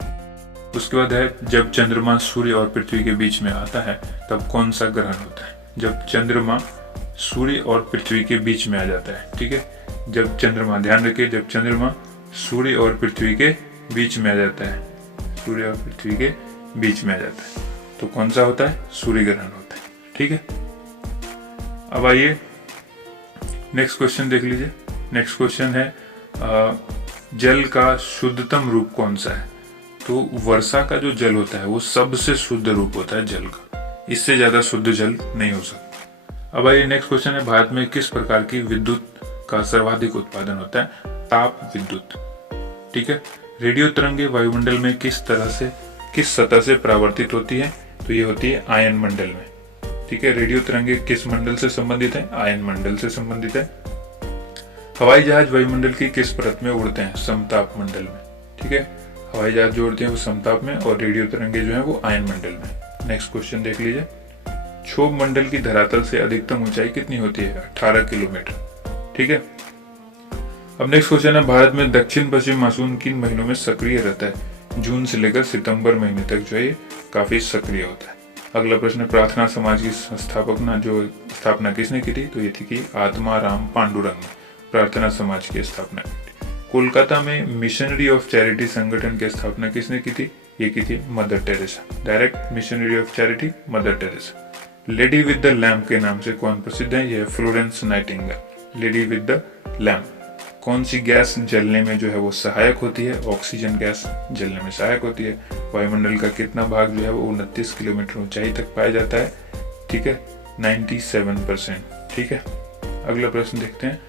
उसके बाद है, जब चंद्रमा सूर्य और पृथ्वी के बीच में आता है तब कौन सा ग्रहण होता है। जब चंद्रमा सूर्य और पृथ्वी के बीच में आ जाता है। ठीक है, जब चंद्रमा, ध्यान रखिए, जब चंद्रमा सूर्य और पृथ्वी के बीच में आ जाता है, सूर्य और पृथ्वी के बीच में आ जाता है तो कौन सा होता है, सूर्य ग्रहण होता है। ठीक है, अब आइए नेक्स्ट क्वेश्चन देख लीजिए। नेक्स्ट क्वेश्चन है, जल का शुद्धतम रूप कौन सा है, तो वर्षा का जो जल होता है वो सबसे शुद्ध रूप होता है जल का, इससे ज्यादा शुद्ध जल नहीं हो सकता। अब आइए नेक्स्ट क्वेश्चन है, भारत में किस प्रकार की विद्युत का सर्वाधिक उत्पादन होता है, ताप विद्युत। ठीक है, रेडियो तरंगे वायुमंडल में किस सतह से परावर्तित होती है, तो ये होती है आयन मंडल में। ठीक है, रेडियो तरंगे किस मंडल से संबंधित है, आयन मंडल से संबंधित है। हवाई जहाज वायुमंडल की किस परत में उड़ते हैं, समताप मंडल में। ठीक है, हवाई जहाज जो उड़ते हैं वो समताप में और रेडियो तरंगे जो है वो आयन मंडल में। नेक्स्ट क्वेश्चन देख लीजिए, क्षोभ मंडल की धरातल से अधिकतम ऊंचाई कितनी होती है, 18 किलोमीटर। ठीक है, अब नेक्स्ट क्वेश्चन है, भारत में दक्षिण पश्चिम मानसून किन महीनों में सक्रिय रहता है, जून से लेकर सितंबर महीने तक जो है काफी सक्रिय होता है। अगला प्रश्न, प्रार्थना समाज की स्थापना किसने की थी, तो ये थी कि आत्माराम पांडुरंग ने प्रार्थना समाज की स्थापना की थी। कोलकाता में मिशनरी ऑफ चैरिटी संगठन की स्थापना किसने की थी, ये की थी mother Teresa. Direct missionary of charity mother Teresa. Lady with the lamp के नाम से कौन प्रसिद्ध है, यह Florence Nightingale. Lady with the lamp, कौन सी गैस जलने में जो है वो सहायक होती है, ऑक्सीजन गैस जलने में सहायक होती है। वायुमंडल का कितना भाग जो है वो 29 किलोमीटर ऊंचाई तक पाया जाता है। ठीक है, 97%। ठीक है, अगला प्रश्न देखते हैं,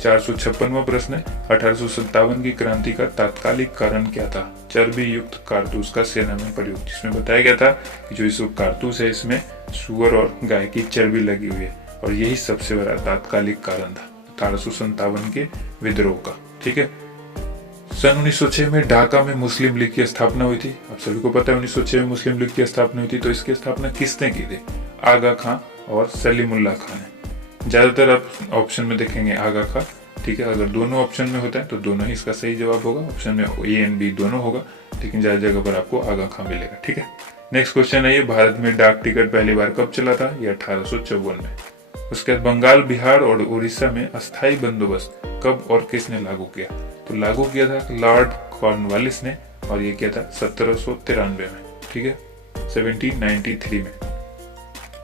456वां प्रश्न है, 1857 की क्रांति का तात्कालिक कारण क्या था, चर्बी युक्त कारतूस का सेना में प्रयोग, जिसमें बताया गया था कि जो इस कारतूस है इसमें सुअर और गाय की चर्बी लगी हुई है और यही सबसे बड़ा तात्कालिक कारण था 1857 के विद्रोह का। ठीक है, सन 1906 में ढाका में मुस्लिम लीग की स्थापना हुई थी। आप सभी को पता है 1906 में मुस्लिम लीग की स्थापना हुई थी, तो इसकी स्थापना किसने की थी, आगा खां और सलीमुल्लाह खां ने। ज्यादातर आप ऑप्शन में देखेंगे आगा खां। ठीक है, अगर दोनों ऑप्शन में होता है तो दोनों ही इसका सही जवाब होगा, ऑप्शन में ए एंड बी दोनों होगा, लेकिन ज्यादा जगह पर आपको आगा खां मिलेगा। ठीक है, नेक्स्ट क्वेश्चन है, ये भारत में डाक टिकट पहली बार कब चला था, ये 1854 में। उसके बाद बंगाल, बिहार और उड़ीसा में अस्थायी बंदोबस्त कब और किसने लागू किया, तो लागू किया था लॉर्ड कॉर्नवालिस ने और ये किया था 1793 में। ठीक है, 1793 में।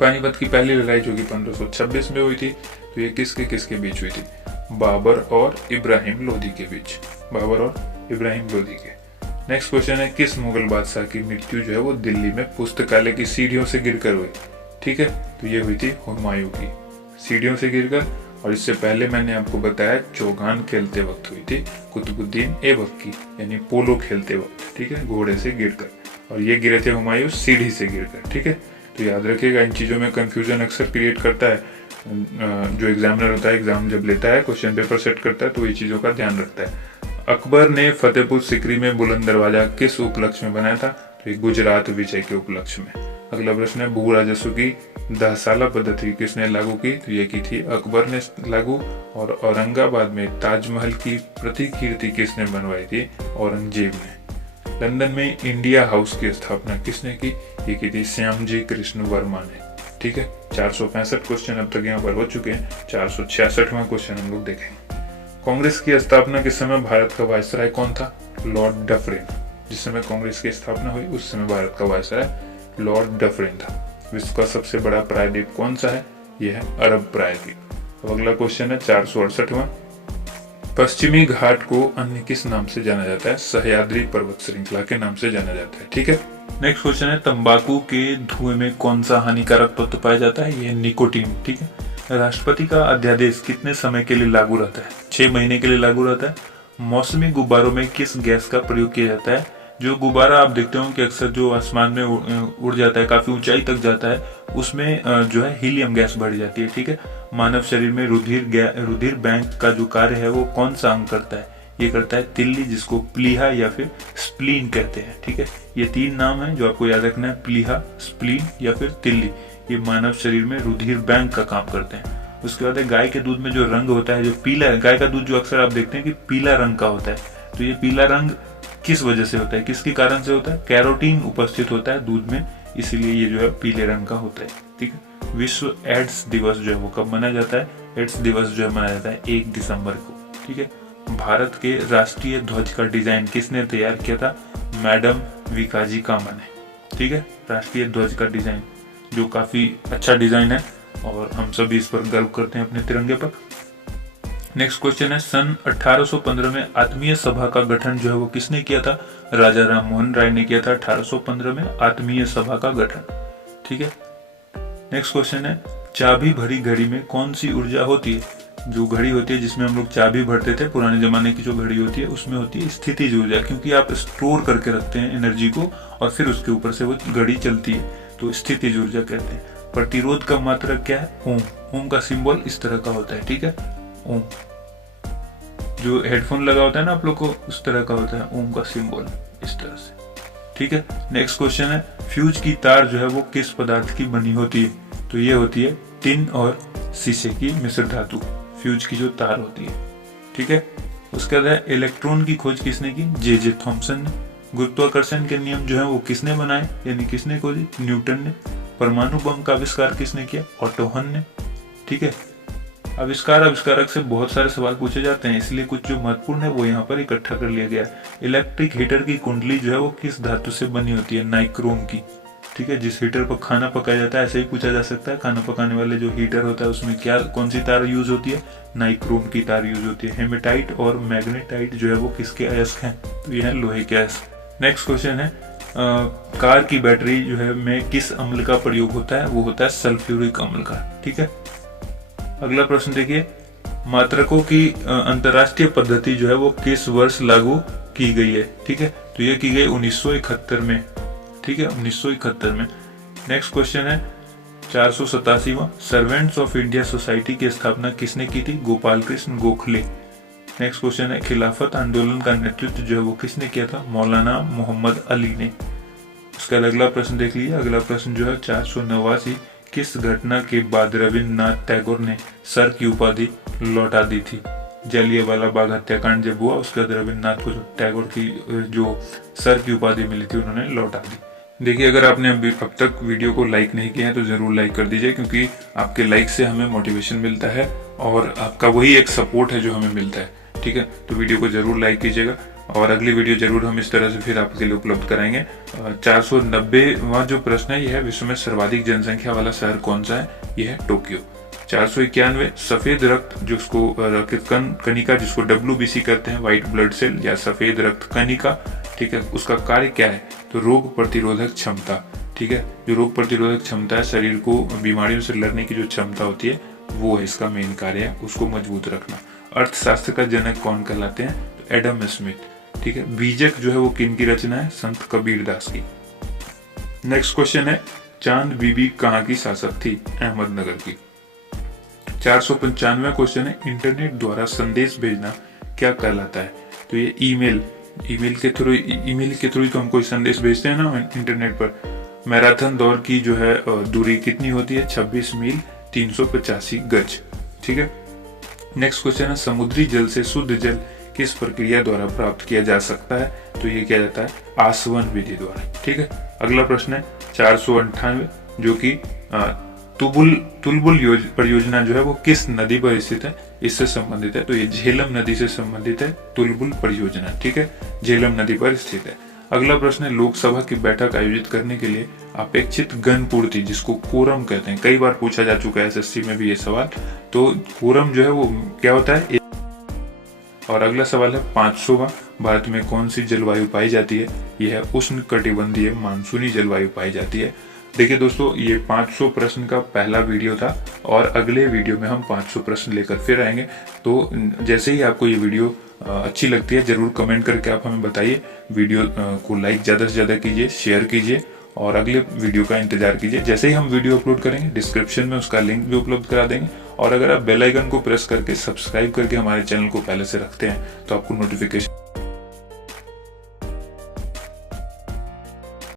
पानीपत की पहली लड़ाई जो कि 1526 में हुई थी, तो ये किसके बीच हुई थी, बाबर और इब्राहिम लोदी के बीच, बाबर और इब्राहिम लोदी के। नेक्स्ट क्वेश्चन है, किस मुगल बादशाह की मृत्यु जो है वो दिल्ली में पुस्तकालय की सीढ़ियों से गिरकर हुई। ठीक है, तो ये हुई थी हुमायूं की, सीढ़ियों से गिरकर। और इससे पहले मैंने आपको बताया चौगान खेलते वक्त हुई थी कुतुबुद्दीन ऐबक की, यानी पोलो खेलते वक्त। ठीक है, घोड़े से गिरकर, और ये गिरे थे हुमायूं सीढ़ी से गिरकर। ठीक है, तो याद रखिएगा, इन चीजों में कंफ्यूजन अक्सर क्रिएट करता है जो एग्जामिनर होता है, एग्जाम जब लेता है, क्वेश्चन पेपर सेट करता है, तो ये चीजों का ध्यान रखता है। अकबर ने फतेहपुर सिकरी में बुलंद दरवाजा किस उपलक्ष्य में बनाया था, तो ये गुजरात विजय के उपलक्ष्य में। अगला प्रश्न है, भू राजस्व की 10 पद्धति किसने लागू की, तो ये की थी अकबर ने लागू। और औरंगाबाद में ताजमहल की प्रतिकृति किसने बनवाई थी, औरंगजेब ने। लंदन में इंडिया हाउस की स्थापना किसने की, ये की थी श्यामजी कृष्ण वर्मा ने। ठीक है, 465 क्वेश्चन अब तक यहाँ पर हो चुके हैं। 466वां क्वेश्चन हम लोग देखेंगे। कांग्रेस की स्थापना के समय भारत का वायसराय कौन था, लॉर्ड डफरिन। जिस समय कांग्रेस की स्थापना हुई उस समय भारत का वायसराय लॉर्ड डफरिन था। विश्व का सबसे बड़ा प्रायद्वीप कौन सा है, यह है अरब प्रायद्वीप। अब अगला क्वेश्चन है 468वां, पश्चिमी घाट को अन्य किस नाम से जाना जाता है, सह्याद्री पर्वत श्रृंखला के नाम से जाना जाता है। ठीक है, नेक्स्ट क्वेश्चन है, तंबाकू के धुएं में कौन सा हानिकारक तत्व पाया जाता है, यह निकोटीन। ठीक है, राष्ट्रपति का अध्यादेश कितने समय के लिए लागू रहता है, 6 महीने के लिए लागू रहता है। मौसमी गुब्बारों में किस गैस का प्रयोग किया जाता है, जो गुब्बारा आप देखते हो कि अक्सर जो आसमान में उड़ जाता है, काफी ऊंचाई तक जाता है, उसमें जो है हीलियम गैस बढ़ जाती है। ठीक है, मानव शरीर में रुधिर बैंक का जो कार्य है वो कौन सा अंग करता है, ये करता है तिल्ली, जिसको प्लीहा या फिर स्प्लीन कहते हैं। ठीक है, ये 3 नाम है जो आपको याद रखना है, प्लीहा, स्प्लीन या फिर तिल्ली। ये मानव शरीर में रुधिर बैंक का काम करते हैं। उसके बाद है गाय के दूध में जो रंग होता है, जो पीला, गाय का दूध जो अक्सर आप देखते हैं कि पीला रंग का होता है, तो ये पीला रंग किस वजह से होता है, किसके कारण से होता है? कैरोटीन उपस्थित होता है दूध में, इसीलिए ये जो है पीले रंग का होता है। ठीक है, विश्व एड्स दिवस जो है वो कब मनाया जाता है? एड्स दिवस जो है मनाया जाता है 1 दिसंबर को। ठीक है, भारत के राष्ट्रीय ध्वज का डिजाइन किसने तैयार किया था? मैडम विकाजी कामा ने। ठीक है, राष्ट्रीय ध्वज का डिजाइन जो काफी अच्छा डिजाइन है और हम सभी इस पर गर्व करते हैं अपने तिरंगे पर। नेक्स्ट क्वेश्चन है, सन 1815 में आत्मीय सभा का गठन जो है वो किसने किया था? राजा राम मोहन राय ने किया था 1815 में आत्मीय सभा का गठन। ठीक है, नेक्स्ट क्वेश्चन है, चाबी भरी घड़ी में कौन सी ऊर्जा होती है? जो घड़ी होती है जिसमें हम लोग चाबी भरते थे, पुराने जमाने की जो घड़ी होती है उसमें होती है स्थितिज ऊर्जा, क्योंकि आप स्टोर करके रखते हैं एनर्जी को और फिर उसके ऊपर से वो घड़ी चलती है, तो स्थितिज ऊर्जा कहते हैं। प्रतिरोध का मात्रक क्या है? ओम। ओम का सिंबल इस तरह का होता है। ठीक है, ओम जो हेडफोन लगा होता है ना आप लोग को, उस तरह का होता है ओम का सिंबल, इस तरह से। ठीक है, नेक्स्ट क्वेश्चन है, फ्यूज की तार जो है वो किस पदार्थ की बनी होती है? तो ये होती है टिन और शीशे की मिश्र धातु, फ्यूज की जो तार होती है। ठीक है, उसके बाद इलेक्ट्रॉन की खोज किसने की? जे थॉमसन ने। गुरुत्वाकर्षण के नियम जो है वो किसने बनाए, यानी किसने खोजी? न्यूटन ने। परमाणु बम का आविष्कार किसने किया? ऑटो हन ने। ठीक है, आविष्कारक से बहुत सारे सवाल पूछे जाते हैं, इसलिए कुछ जो महत्वपूर्ण है वो यहाँ पर इकट्ठा कर लिया गया है। इलेक्ट्रिक हीटर की कुंडली जो है वो किस धातु से बनी होती है? नाइक्रोम की। ठीक है, जिस हीटर पर खाना पकाया जाता है, ऐसे ही पूछा जा सकता है, खाना पकाने वाले जो हीटर होता है उसमें क्या, कौन सी तार यूज होती है? नाइक्रोम की तार यूज होती है। हेमेटाइट और मैग्नेटाइट जो है वो किसके अयस्क हैं? तो ये है लोहे के अयस्क। नेक्स्ट क्वेश्चन है, कार की बैटरी जो है में किस अम्ल का प्रयोग होता है? वो होता है सल्फ्यूरिक अम्ल का। ठीक है, अगला प्रश्न देखिए, मात्रकों की अंतरराष्ट्रीय पद्धति जो है वो किस वर्ष लागू की गई है? ठीक है, तो ये की गई 1971 में। ठीक है, 1971 में। नेक्स्ट क्वेश्चन है, 487वां, सर्वेंट्स ऑफ इंडिया सोसाइटी की स्थापना किसने की थी? गोपाल कृष्ण गोखले। नेक्स्ट क्वेश्चन है, खिलाफत आंदोलन का नेतृत्व जो है वो किसने किया था? मौलाना मोहम्मद अली ने। इसका अगला प्रश्न देख लीजिए। अगला प्रश्न जो है 489, किस घटना के बाद रविन्द्रनाथ टैगोर ने सर की उपाधि लौटा दी थी? जलियांवाला बाग हत्याकांड जब हुआ उसके बाद रविन्द्रनाथ को टैगोर की जो सर की उपाधि मिली थी उन्होंने लौटा दी। देखिए, अगर आपने अब तक वीडियो को लाइक नहीं किया है तो जरूर लाइक कर दीजिए, क्योंकि आपके लाइक से हमें मोटिवेशन मिलता है और आपका वही एक सपोर्ट है जो हमें मिलता है। ठीक है, तो वीडियो को जरूर लाइक कीजिएगा और अगली वीडियो जरूर हम इस तरह से फिर आपके लिए उपलब्ध कराएंगे। 490वां जो प्रश्न है यह है, विश्व में सर्वाधिक जनसंख्या वाला शहर कौन सा है? यह है टोक्यो। 491, सफेद रक्त जिसको रक्त कणिका जिसको WBC कहते हैं, व्हाइट ब्लड सेल या सफेद रक्त कणिका। ठीक है, उसका कार्य क्या है? तो रोग प्रतिरोधक क्षमता। ठीक है, जो रोग प्रतिरोधक क्षमता है, शरीर को बीमारियों से लड़ने की जो क्षमता होती है वो है इसका मेन कार्य है, उसको मजबूत रखना। अर्थशास्त्र का जनक कौन कहलाते हैं? तो एडम स्मिथ। ठीक है, बीजक जो है वो किन की रचना है? संत कबीर दास की। नेक्स्ट क्वेश्चन है, चांद बीबी कहाँ की शासक थी? अहमदनगर की। 495वां क्वेश्चन है, इंटरनेट द्वारा संदेश भेजना क्या कहलाता है? तो ये ईमेल के थ्रू तो हम कोई संदेश भेजते हैं ना इंटरनेट पर। मैराथन दौड़ की जो है दूरी कितनी होती है? 26 मील 385 गज। ठीक है, नेक्स्ट क्वेश्चन है, समुद्री जल से शुद्ध जल किस प्रक्रिया द्वारा प्राप्त किया जा सकता है? तो ये किया जाता है आसवन विधि द्वारा। ठीक है, अगला प्रश्न है 498, जो कि तुलबुल परियोजना जो है वो किस नदी पर स्थित है? इससे संबंधित है, तो ये झेलम नदी से संबंधित है तुलबुल परियोजना। ठीक है, झेलम नदी पर स्थित है। अगला प्रश्न है, लोकसभा की बैठक आयोजित करने के लिए अपेक्षित गण पूर्ति जिसको कोरम कहते हैं, कई बार पूछा जा चुका है SSC में भी ये सवाल। तो कोरम जो है वो क्या होता है? और अगला सवाल है 500वां, भारत में कौन सी जलवायु पाई जाती है? यह है उष्ण कटिबंधीय मानसूनी जलवायु पाई जाती है। देखिए दोस्तों, ये 500 प्रश्न का पहला वीडियो था और अगले वीडियो में हम 500 प्रश्न लेकर फिर आएंगे। तो जैसे ही आपको ये वीडियो अच्छी लगती है जरूर कमेंट करके आप हमें बताइए। वीडियो को लाइक ज्यादा से ज्यादा कीजिए, शेयर कीजिए और अगले वीडियो का इंतजार कीजिए। जैसे ही हम वीडियो अपलोड करेंगे डिस्क्रिप्शन में उसका लिंक भी उपलब्ध करा देंगे, और अगर आप बेल आइकन को प्रेस करके सब्सक्राइब करके हमारे चैनल को पहले से रखते हैं तो आपको नोटिफिकेशन